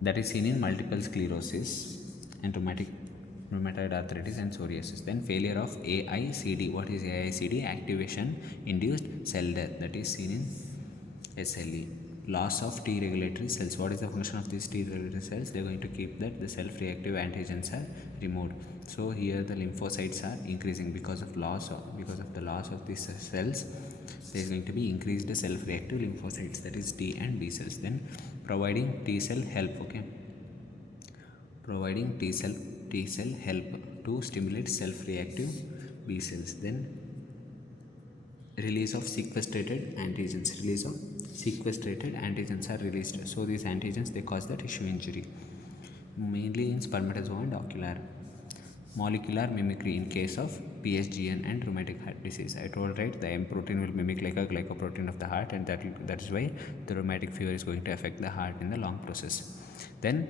that is seen in multiple sclerosis and rheumatoid arthritis and psoriasis. Then failure of AICD. What is AICD? Activation induced cell death, that is seen in SLE. Loss of T regulatory cells. What is the function of these T regulatory cells? They are going to keep that the self-reactive antigens are removed. So here the lymphocytes are increasing because of the loss of these cells. There is going to be increased self-reactive lymphocytes, that is T and B cells. Then providing T cell help. Okay, providing T cell help to stimulate self-reactive B cells. Then release of sequestrated antigens are released. So these antigens, they cause the tissue injury, mainly in spermatozoa and ocular. Molecular mimicry in case of PSGN and rheumatic heart disease. I told, right, the M protein will mimic like a glycoprotein of the heart, and that is why the rheumatic fever is going to affect the heart in the long process. Then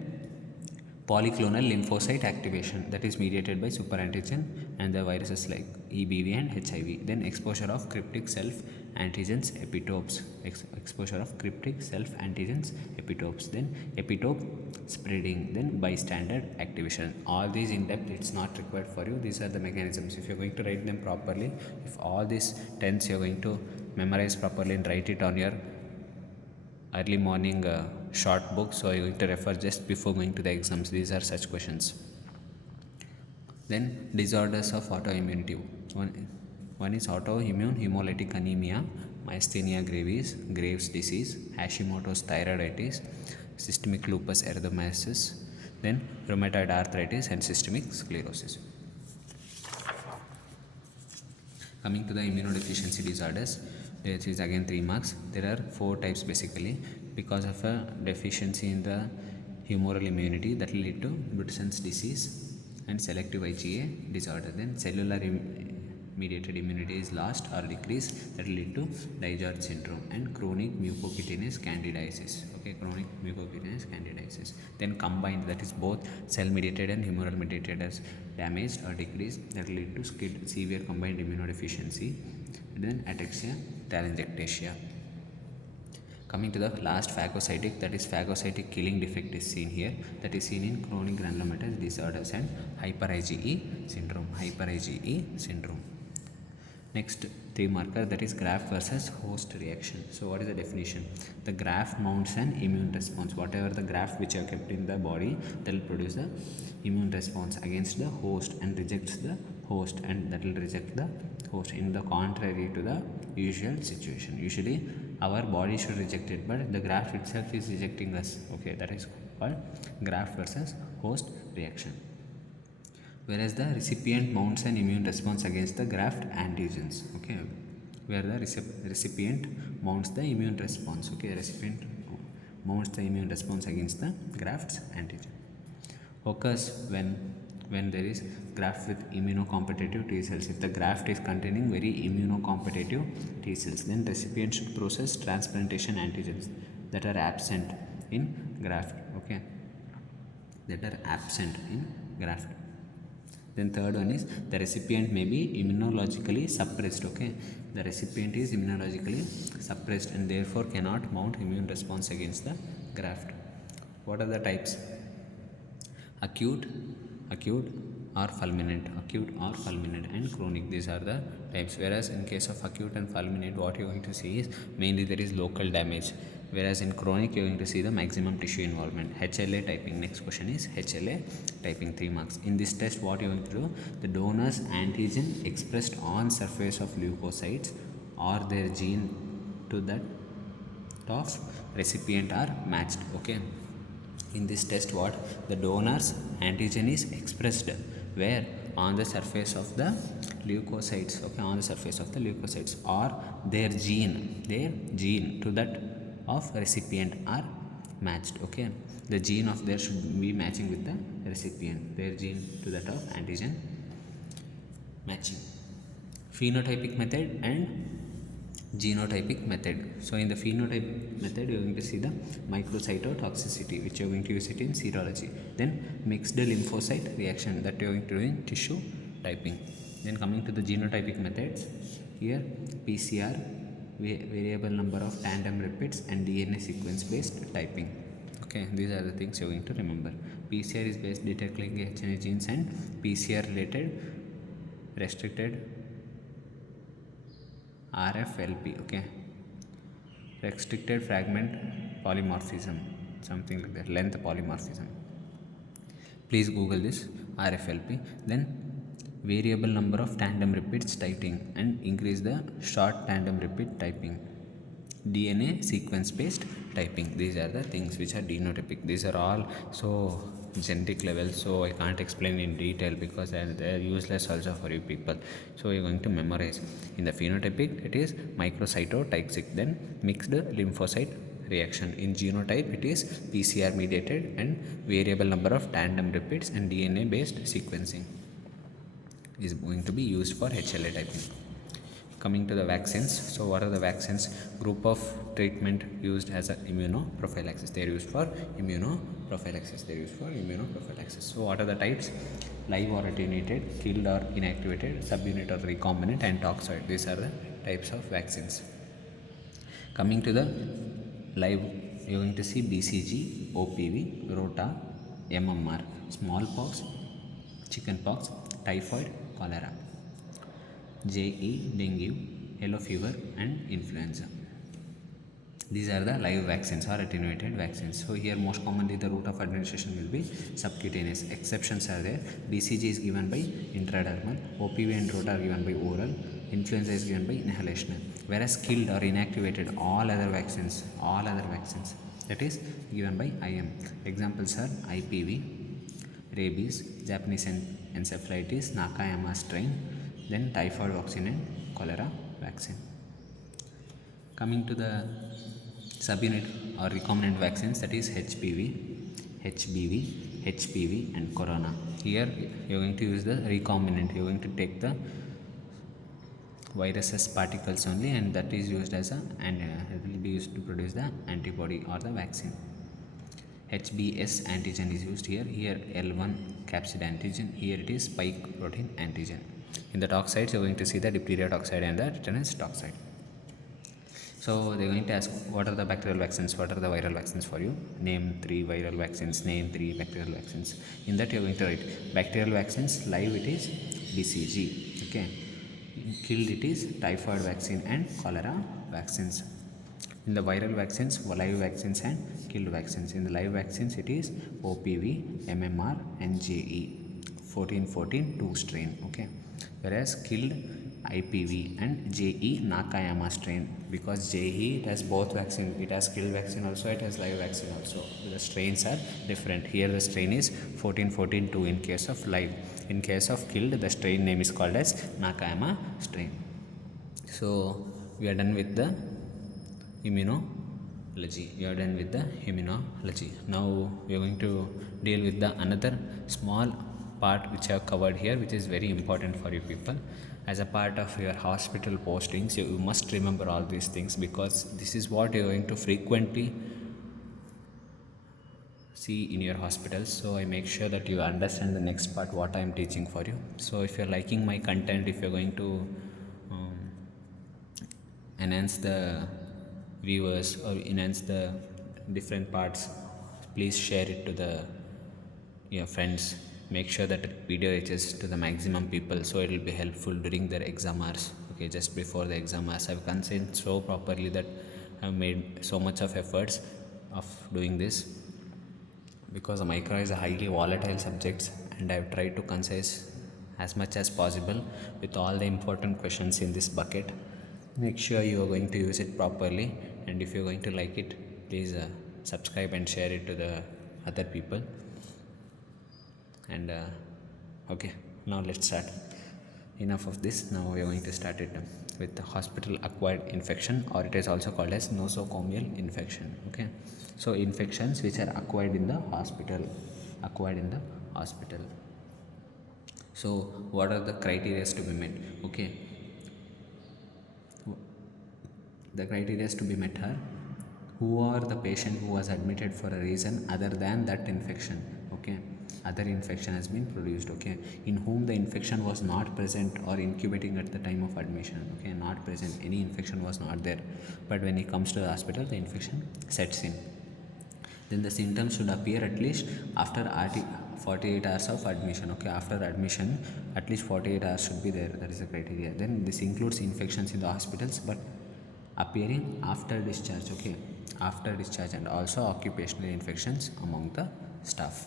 polyclonal lymphocyte activation, that is mediated by superantigen and the viruses like EBV and HIV. Then exposure of cryptic self antigens epitopes, exposure of cryptic self antigens epitopes. Then epitope spreading. Then bystander activation. All these in depth, it's not required for you. These are the mechanisms. If you're going to write them properly, if all these 10s you're going to memorize properly and write it on your early morning short book, so you're going to refer just before going to the exams. These are such questions. Then disorders of autoimmunity. One is autoimmune hemolytic anemia, myasthenia gravis, Graves' disease, Hashimoto's thyroiditis, systemic lupus erythematosus, then rheumatoid arthritis and systemic sclerosis. Coming to the immunodeficiency disorders, there is again 3 marks. There are 4 types basically. Because of a deficiency in the humoral immunity, that will lead to Bruton's disease and selective IgA disorder. Then cellular mediated immunity is lost or decreased, that will lead to Dijard syndrome and chronic mucocutaneous candidiasis. Okay, chronic mucocutaneous candidiasis. Then combined, that is both cell mediated and humoral mediated as damaged or decreased, that will lead to severe combined immunodeficiency. And then ataxia telangiectasia. Coming to the last, phagocytic, that is phagocytic killing defect is seen here, that is seen in chronic granulomatous disorders and hyper IgE syndrome. Next 3 marker, that is graft versus host reaction. So what is the definition? The graft mounts an immune response. Whatever the graft which are kept in the body, that will produce the immune response against the host and rejects the host, and that will reject the host, in the contrary to the usual situation. Usually our body should reject it, but the graft itself is rejecting us. Okay, that is called graft versus host reaction. Whereas the recipient mounts an immune response against the graft antigens. Okay, where the recipient mounts the immune response. Okay, recipient mounts the immune response against the graft's antigen. Occurs when there is graft with immunocompetitive T cells. If the graft is containing very immunocompetitive T cells, then recipient should process transplantation antigens that are absent in graft. Okay, that are absent in graft. Then third one is the recipient may be immunologically suppressed. Okay, the recipient is immunologically suppressed and therefore cannot mount immune response against the graft. What are the types? Acute or fulminant, and chronic. These are the types. Whereas in case of acute and fulminant, what you are going to see is mainly there is local damage. Whereas in chronic, you are going to see the maximum tissue involvement. HLA typing. Next question is HLA typing, 3 marks. In this test, what you are going to do? The donor's antigen expressed on surface of leukocytes or their gene to that of recipient are matched. Okay. In this test, what the donor's antigen is expressed where? On the surface of the leukocytes. Okay, on the surface of the leukocytes, or their gene to that of recipient are matched. Okay, the gene of there should be matching with the recipient, their gene to that of antigen matching. Phenotypic method and genotypic method. So in the phenotypic method, you are going to see the microcytotoxicity, which you are going to use it in serology. Then mixed lymphocyte reaction, that you are going to do in tissue typing. Then coming to the genotypic methods, here PCR, variable number of tandem repeats, and DNA sequence based typing. Okay, these are the things you're going to remember. PCR is based detecting HNA genes and PCR related restricted RFLP. Okay, restricted fragment polymorphism, something like that, length polymorphism. Please Google this RFLP. Then variable number of tandem repeats typing and increase the short tandem repeat typing. DNA sequence based typing. These are the things which are denotypic. These are all so genetic level, so I can't explain in detail because they are useless also for you people. So you're going to memorize. In the phenotypic, it is microcytotoxic, then mixed lymphocyte reaction. In genotype, it is PCR mediated and variable number of tandem repeats and DNA based sequencing is going to be used for HLA typing. Coming to the vaccines, so what are the vaccines? Group of treatment used as a immunoprophylaxis. They are used for immunoprophylaxis. So what are the types? Live or attenuated, killed or inactivated, subunit or recombinant, and toxoid. These are the types of vaccines. Coming to the live, you are going to see BCG, OPV, Rota, MMR, smallpox, chickenpox, typhoid, cholera, JE, dengue, yellow fever, and influenza. These are the live vaccines or attenuated vaccines. So here most commonly the route of administration will be subcutaneous. Exceptions are there. BCG is given by intradermal, OPV and Rota are given by oral, influenza is given by inhalational. Whereas killed or inactivated all other vaccines that is given by IM. Examples are IPV, rabies, Japanese encephalitis, Nakayama strain, then typhoid vaccine and cholera vaccine. Coming to the subunit or recombinant vaccines, that is HPV, and corona. Here you are going to use the recombinant. You are going to take the viruses particles only, and that is used as and it will be used to produce the antibody or the vaccine. HBS antigen is used here. Here L1 capsid antigen. Here it is spike protein antigen. In the toxides, you are going to see the diphtheria toxide and the tetanus toxide. So they are going to ask what are the bacterial vaccines, what are the viral vaccines for you. Name 3 viral vaccines, name 3 bacterial vaccines. In that you are going to write bacterial vaccines. Live it is BCG. Okay. Killed it is typhoid vaccine and cholera vaccines. In the viral vaccines, live vaccines and killed vaccines. In the live vaccines, it is OPV, MMR, and JE. 1414 2 strain. Okay. Whereas killed IPV and JE Nakayama strain, because JE it has both vaccine. It has killed vaccine also, it has live vaccine also. The strains are different. Here the strain is 1414 2 in case of live. In case of killed, the strain name is called as Nakayama strain. So we are done with the immunology. Now we are going to deal with the another small part which I have covered here, which is very important for you people. As a part of your hospital postings, you must remember all these things, because this is what you are going to frequently see in your hospitals. So I make sure that you understand the next part what I am teaching for you. So if you are liking my content, if you are going to enhance the viewers or enhance the different parts, please share it to your friends. Make sure that video reaches to the maximum people, so it will be helpful during their exam hours. Okay, just before the exam hours, I've considered so properly that I've made so much of efforts of doing this, because micro is a highly volatile subject, and I've tried to concise as much as possible with all the important questions in this bucket. Make sure you are going to use it properly, and if you're going to like it, please subscribe and share it to the other people. And okay, now let's start. Enough of this. Now we are going to start it with the hospital acquired infection, or it is also called as nosocomial infection. Okay, so infections which are acquired in the hospital. So what are the criteria to be met? Okay, the criteria to be met are: who are the patient who was admitted for a reason other than that infection. Okay, other infection has been produced. Okay, in whom the infection was not present or incubating at the time of admission. Okay, not present, any infection was not there, but when he comes to the hospital, the infection sets in. then the symptoms should appear at least after 48 hours of admission. Okay, after admission at least 48 hours should be there, that is the criteria. Then this includes infections in the hospitals but appearing after discharge. Okay, after discharge, and also occupational infections among the staff.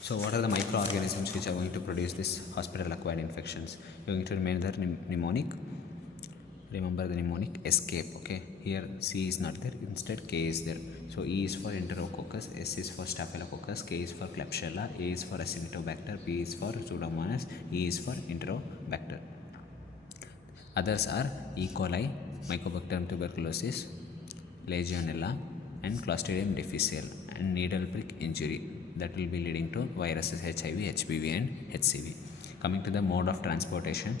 So what are the microorganisms which are going to produce this hospital acquired infections? You're going to remember the mnemonic. Remember the mnemonic escape. Okay, here C is not there, instead K is there. So E is for enterococcus, S is for staphylococcus, K is for klebsiella, A is for acinetobacter, P is for pseudomonas, E is for enterobacter. Others are E. coli, Mycobacterium tuberculosis, Legionella, and Clostridium difficile, and needle prick injury that will be leading to viruses HIV, HPV, and HCV. Coming to the mode of transportation,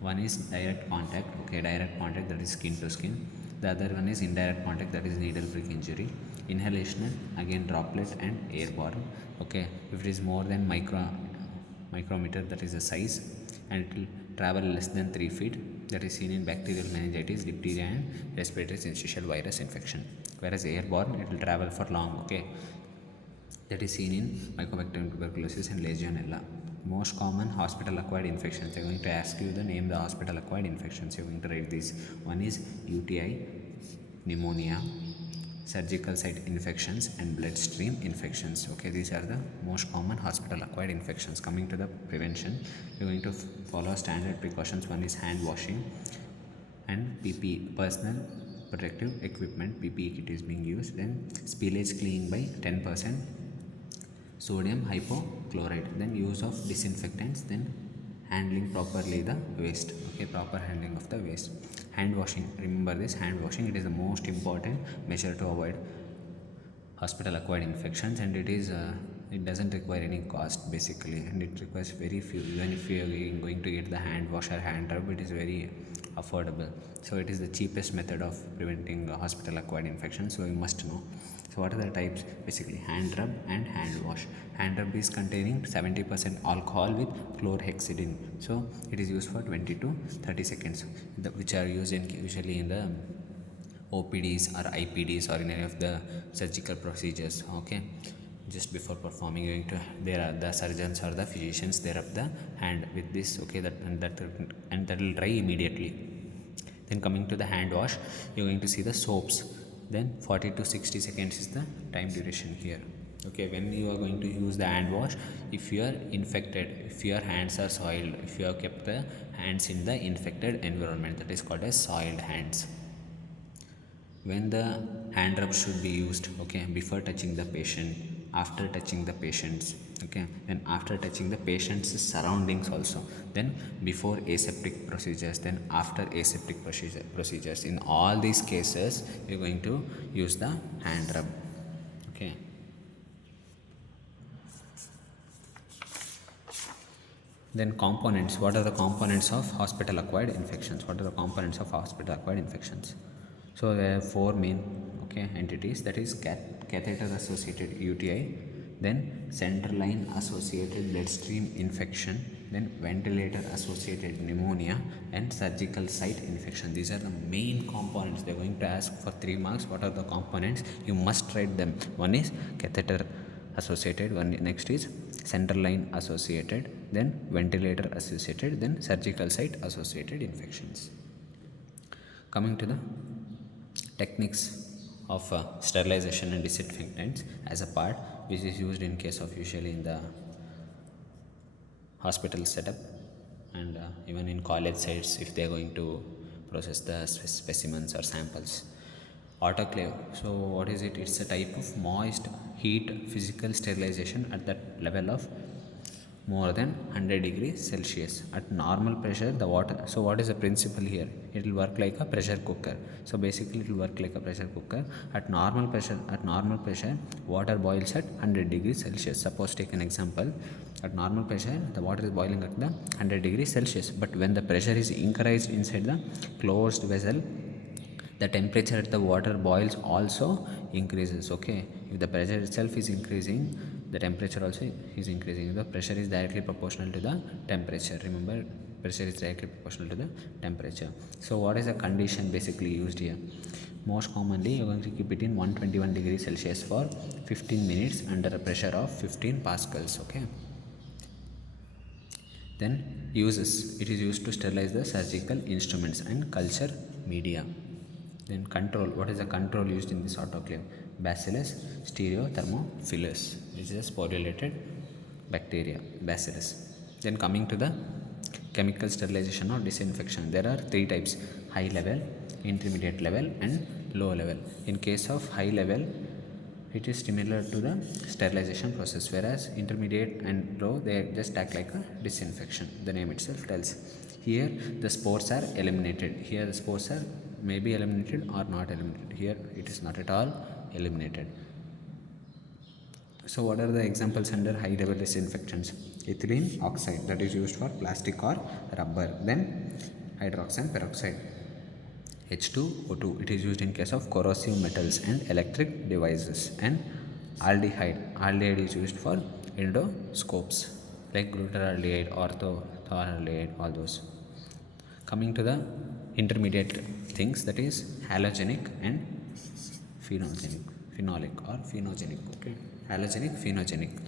one is direct contact. Okay, direct contact, that is skin to skin. The other one is indirect contact, that is needle prick injury. Inhalational, again droplet and airborne. Okay, if it is more than micrometer, that is the size, and it will travel less than 3 feet, that is seen in bacterial meningitis, diphtheria, and respiratory syncytial virus infection. Whereas airborne, it will travel for long. Okay, that is seen in Mycobacterium tuberculosis and Legionella. Most common hospital acquired infections. They are going to ask you the name the hospital acquired infections. You are going to write these. One is UTI, pneumonia, surgical site infections, and bloodstream infections. Okay, these are the most common hospital acquired infections. Coming to the prevention, we are going to follow standard precautions. One is hand washing and PPE, personal protective equipment, PPE kit is being used. Then spillage cleaning by 10%, sodium hypochlorite, then use of disinfectants, then handling properly the waste. Okay, proper handling of the waste. Hand washing, remember this, hand washing, it is the most important measure to avoid hospital acquired infections, and it doesn't require any cost basically, and it requires very few. Even if you are going to get the hand wash or hand rub, it is very affordable. So it is the cheapest method of preventing hospital acquired infection, so you must know. So what are the types? Basically hand rub and hand wash. Hand rub is containing 70% alcohol with chlorhexidine, so it is used for 20 to 30 seconds, which are used usually in the OPDs or IPDs or in any of the surgical procedures. Okay, just before performing, there are the surgeons or the physicians, they rub the hand with this. Okay, that will dry immediately. Then coming to the hand wash, you're going to see the soaps. Then 40 to 60 seconds is the time duration here. Okay, when you are going to use the hand wash, if you are infected, if your hands are soiled, if you have kept the hands in the infected environment, that is called as soiled hands. When the hand rub should be used? Okay, before touching the patient, after touching the patients. Okay, then after touching the patient's surroundings also, then before aseptic procedures, then after aseptic procedures. In all these cases, we are going to use the hand rub. Okay, then components. What are the components of hospital acquired infections? What are the components of hospital acquired infections? So there are four main entities, that is catheter associated UTI, then central line associated bloodstream infection, then ventilator associated pneumonia, and surgical site infection. These are the main components. They are going to ask for 3 marks. What are the components? You must write them. One is catheter associated, one next is central line associated, then ventilator associated, then surgical site associated infections. Coming to the techniques of sterilization and disinfectants as a part which is used in case of usually in the hospital setup, and even in college sites if they are going to process the specimens or samples. Autoclave, so what is it? It's a type of moist heat physical sterilization at that level of more than 100 degrees Celsius. At normal pressure, the water, so what is the principle here? It will work like a pressure cooker. So basically it will work like a pressure cooker. At normal pressure, water boils at 100 degrees Celsius. Suppose take an example. At normal pressure, the water is boiling at the 100 degrees Celsius. But when the pressure is increased inside the closed vessel, the temperature at the water boils also increases. Okay, if the pressure itself is increasing, the temperature also is increasing. The pressure is directly proportional to the temperature. Remember, pressure is directly proportional to the temperature. So what is the condition basically used here? Most commonly you're going to keep it in 121 degrees Celsius for 15 minutes under a pressure of 15 pascals. Okay. Then uses, it is used to sterilize the surgical instruments and culture media. Then control, what is the control used in this autoclave? Bacillus stereothermophilus, which is a sporulated bacteria, bacillus. Then coming to the chemical sterilization or disinfection, there are three types: high level, intermediate level and low level. In case of high level, it is similar to the sterilization process, whereas intermediate and low, they just act like a disinfection, the name itself tells. Here the spores are eliminated, here the spores are maybe eliminated or not eliminated, here it is not at all eliminated. So what are the examples under high level disinfectants? Ethylene oxide, that is used for plastic or rubber. Then hydroxide peroxide, H2O2, it is used in case of corrosive metals and electric devices. And aldehyde is used for endoscopes like glutaraldehyde, orthothioldehyde, all those. Coming to the intermediate things, that is halogenic and phenolic or phenogenic. Okay, halogenic, phenogenic.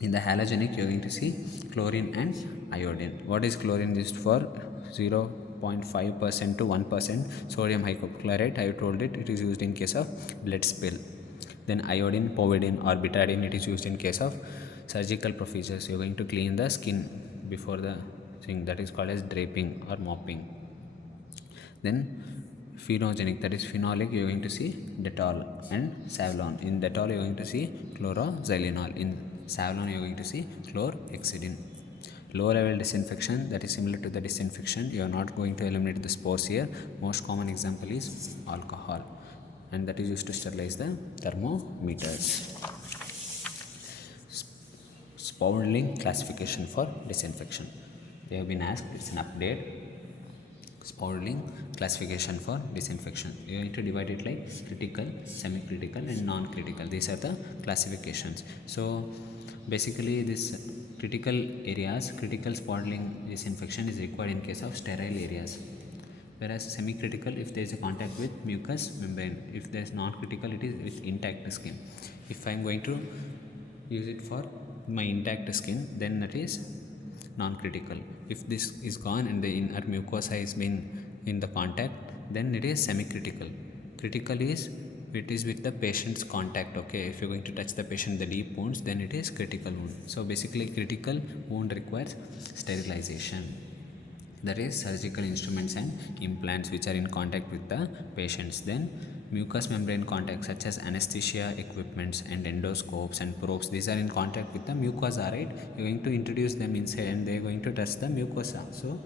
In the halogenic, you are going to see chlorine and iodine. What is chlorine used for? 0.5% to 1% sodium hypochlorite. I told it, it is used in case of blood spill. Then iodine, povidone or betadine, it is used in case of surgical procedures. You are going to clean the skin before the thing, that is called as draping or mopping. Then phenogenic, that is phenolic, you are going to see Dettol and Savlon. In Dettol you are going to see chloroxylenol, in Savlon you are going to see chlorhexidine. Low level disinfection, that is similar to the disinfection, you are not going to eliminate the spores here. Most common example is alcohol, and that is used to sterilize the thermometers. Spaulding classification for disinfection, they have been asked, it's an update. Spaulding classification for disinfection, you are going to divide it like critical, semi-critical and non-critical. These are the classifications. So basically this critical areas, critical spaulding disinfection is required in case of sterile areas, whereas semi-critical if there is a contact with mucous membrane. If there is non-critical, it is with intact skin. If I am going to use it for my intact skin, then that is non-critical. If this is gone and the inner mucosa has been in the contact, then it is semi-critical. Critical is it is with the patient's contact. Okay, if you're going to touch the patient, the deep wounds, then it is critical wound. So basically critical wound requires sterilization, that is surgical instruments and implants which are in contact with the patients. Then mucous membrane contact such as anesthesia equipments and endoscopes and probes, these are in contact with the mucosa, right? You're going to introduce them inside and they're going to touch the mucosa, so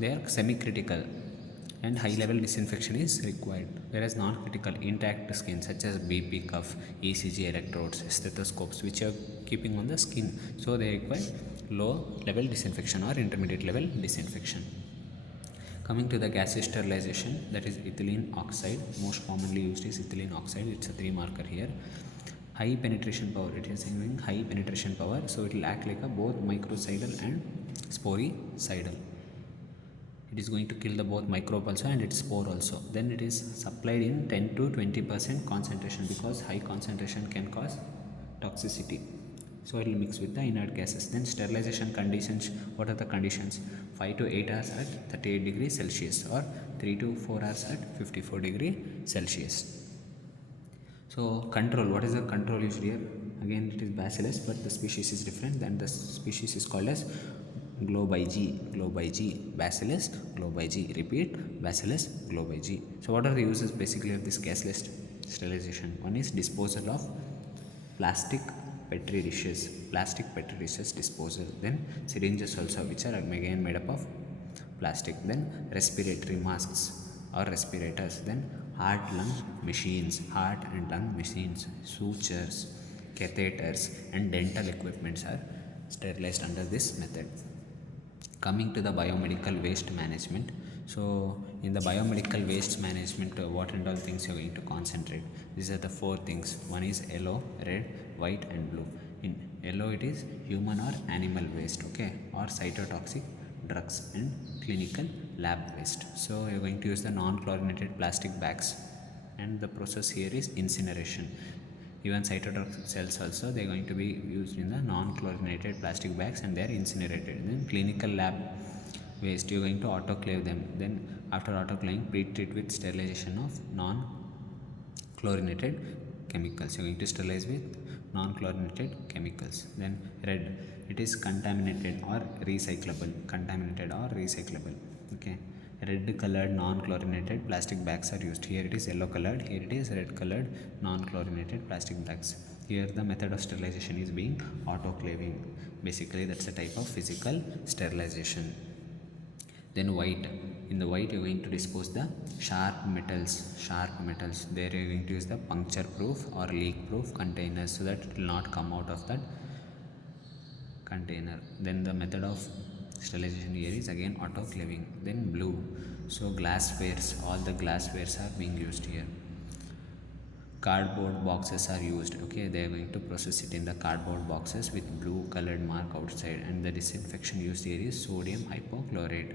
they are semi-critical and high level disinfection is required. Whereas non-critical, intact skin such as BP cuff, ECG electrodes, stethoscopes which are keeping on the skin, so they require low level disinfection or intermediate level disinfection. Coming to the gaseous sterilization, that is ethylene oxide. Most commonly used is ethylene oxide, it's a 3 marker here. High penetration power, it is having high penetration power, so it will act like a both microcidal and sporicidal. It is going to kill the both microbe also and its spore also. Then it is supplied in 10 to 20% concentration, because high concentration can cause toxicity, so it will mix with the inert gases. Then sterilization conditions, what are the conditions? 5 to 8 hours at 38 degrees Celsius or 3 to 4 hours at 54 degrees Celsius. So control, what is the control used here? Again it is bacillus, but the species is different, then the species is called as Globigi, Bacillus Globigi. Repeat, Bacillus Globigi. So what are the uses basically of this gasless sterilization? One is disposal of plastic petri dishes disposal. Then syringes also, which are again made up of plastic. Then respiratory masks or respirators. Then heart and lung machines, sutures, catheters and dental equipments are sterilized under this method. Coming to the biomedical waste management, so in the biomedical waste management, what and all things you are going to concentrate? These are the 4 things. One is yellow, red, white and blue. In yellow it is human or animal waste, okay, or cytotoxic drugs and clinical lab waste. So you're going to use the non-chlorinated plastic bags, and the process here is incineration. Even cytotoxic cells also, they are going to be used in the non-chlorinated plastic bags and they are incinerated. Then clinical lab waste, you're going to autoclave them. Then after autoclaving, pre-treat with sterilization of non-chlorinated chemicals. You're going to sterilize with non-chlorinated chemicals. Then red, it is contaminated or recyclable. Contaminated or recyclable. Okay. Red colored non-chlorinated plastic bags are used. Here it is yellow colored, here it is red colored non-chlorinated plastic bags. Here the method of sterilization is being autoclaving. Basically that's a type of physical sterilization. Then white, in the white you are going to dispose the sharp metals. There you are going to use the puncture proof or leak proof containers so that it will not come out of that container. Then the method of sterilization here is again autoclaving. Then blue, so glasswares, all the glasswares are being used here. Cardboard boxes are used. Okay, they are going to process it in the cardboard boxes with blue colored mark outside, and the disinfection used here is sodium hypochlorite.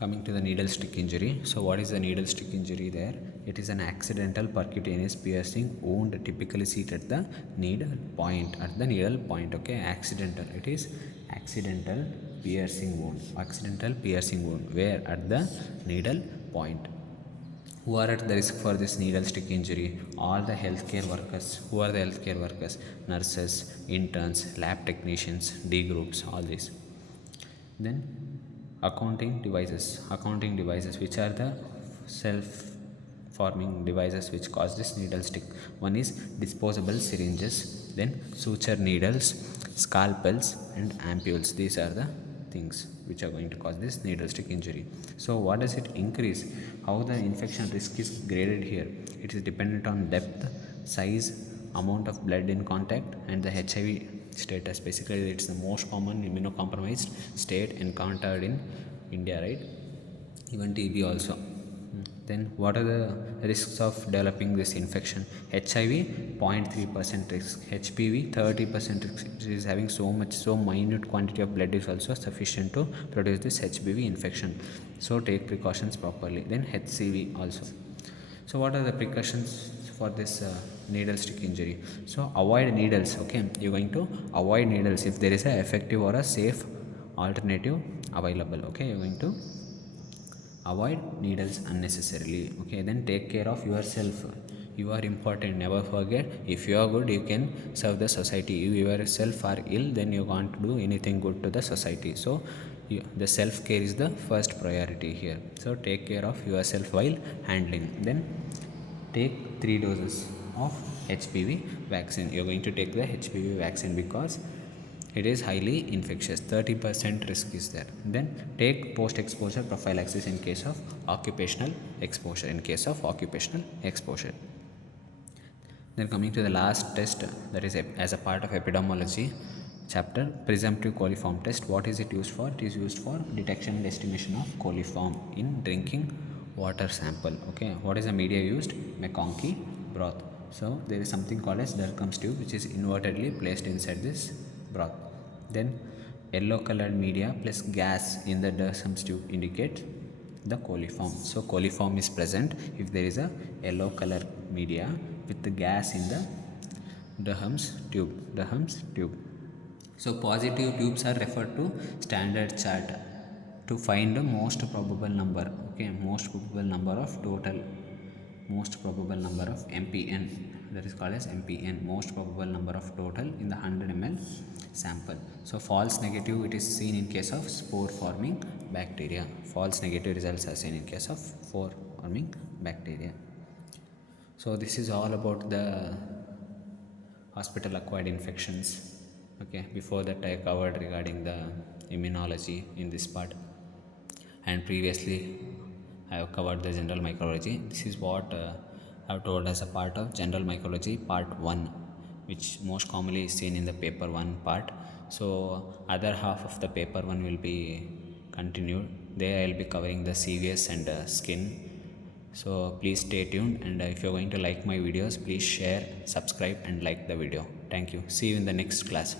Coming to the needle stick injury. So what is the needle stick injury there? It is an accidental percutaneous piercing wound typically seen at the needle point. Okay, accidental. It is accidental piercing wound. Where? At the needle point. Who are at the risk for this needle stick injury? All the healthcare workers. Who are the healthcare workers? Nurses, interns, lab technicians, D groups, all these. Then accounting devices, which are the self forming devices which cause this needle stick. One is disposable syringes, then suture needles, scalpels and ampules. These are the things which are going to cause this needle stick injury. So what does it increase? How the infection risk is graded here? It is dependent on depth, size, amount of blood in contact and the HIV status. Basically it's the most common immunocompromised state encountered in India, right? Even TB also. Then what are the risks of developing this infection? HIV 0.3% risk, HPV 30% risk. It is having so minute quantity of blood is also sufficient to produce this HPV infection. So take precautions properly. Then HCV also. So what are the precautions for this needle stick injury? So avoid needles. Okay, you're going to avoid needles if there is a effective or a safe alternative available. Okay, you're going to avoid needles unnecessarily. Okay, then take care of yourself. You are important, never forget. If you are good, you can serve the society. If you yourself are ill, then you can't do anything good to the society. So the self care is the first priority here. So take care of yourself while handling. Then take 3 doses of HPV vaccine. You're going to take the HPV vaccine because it is highly infectious. 30% risk is there. Then take post-exposure prophylaxis in case of occupational exposure. Then coming to the last test, that is as a part of epidemiology chapter, presumptive coliform test. What is it used for? It is used for detection and estimation of coliform in drinking water sample. Okay, what is the media used? McConkey broth. So there is something called as Dercum's tube which is invertedly placed inside this broth. Then yellow colored media plus gas in the Dercum's tube indicates the coliform. So coliform is present if there is a yellow color media with the gas in the Dercum's tube. So positive tubes are referred to standard chart to find the most probable number. Okay, most probable number of MPN, that is called as MPN, most probable number of total in the 100 ml sample. So false negative, it is seen in case of spore forming bacteria. False negative results are seen in case of spore forming bacteria. So this is all about the hospital acquired infections. Okay, before that I covered regarding the immunology in this part, and previously I have covered the general microbiology. This is what I have told as a part of general microbiology part 1, which most commonly is seen in the paper 1 part. So other half of the paper 1 will be continued. There I will be covering the CVS and skin. So please stay tuned, and if you are going to like my videos, please share, subscribe and like the video. Thank you. See you in the next class.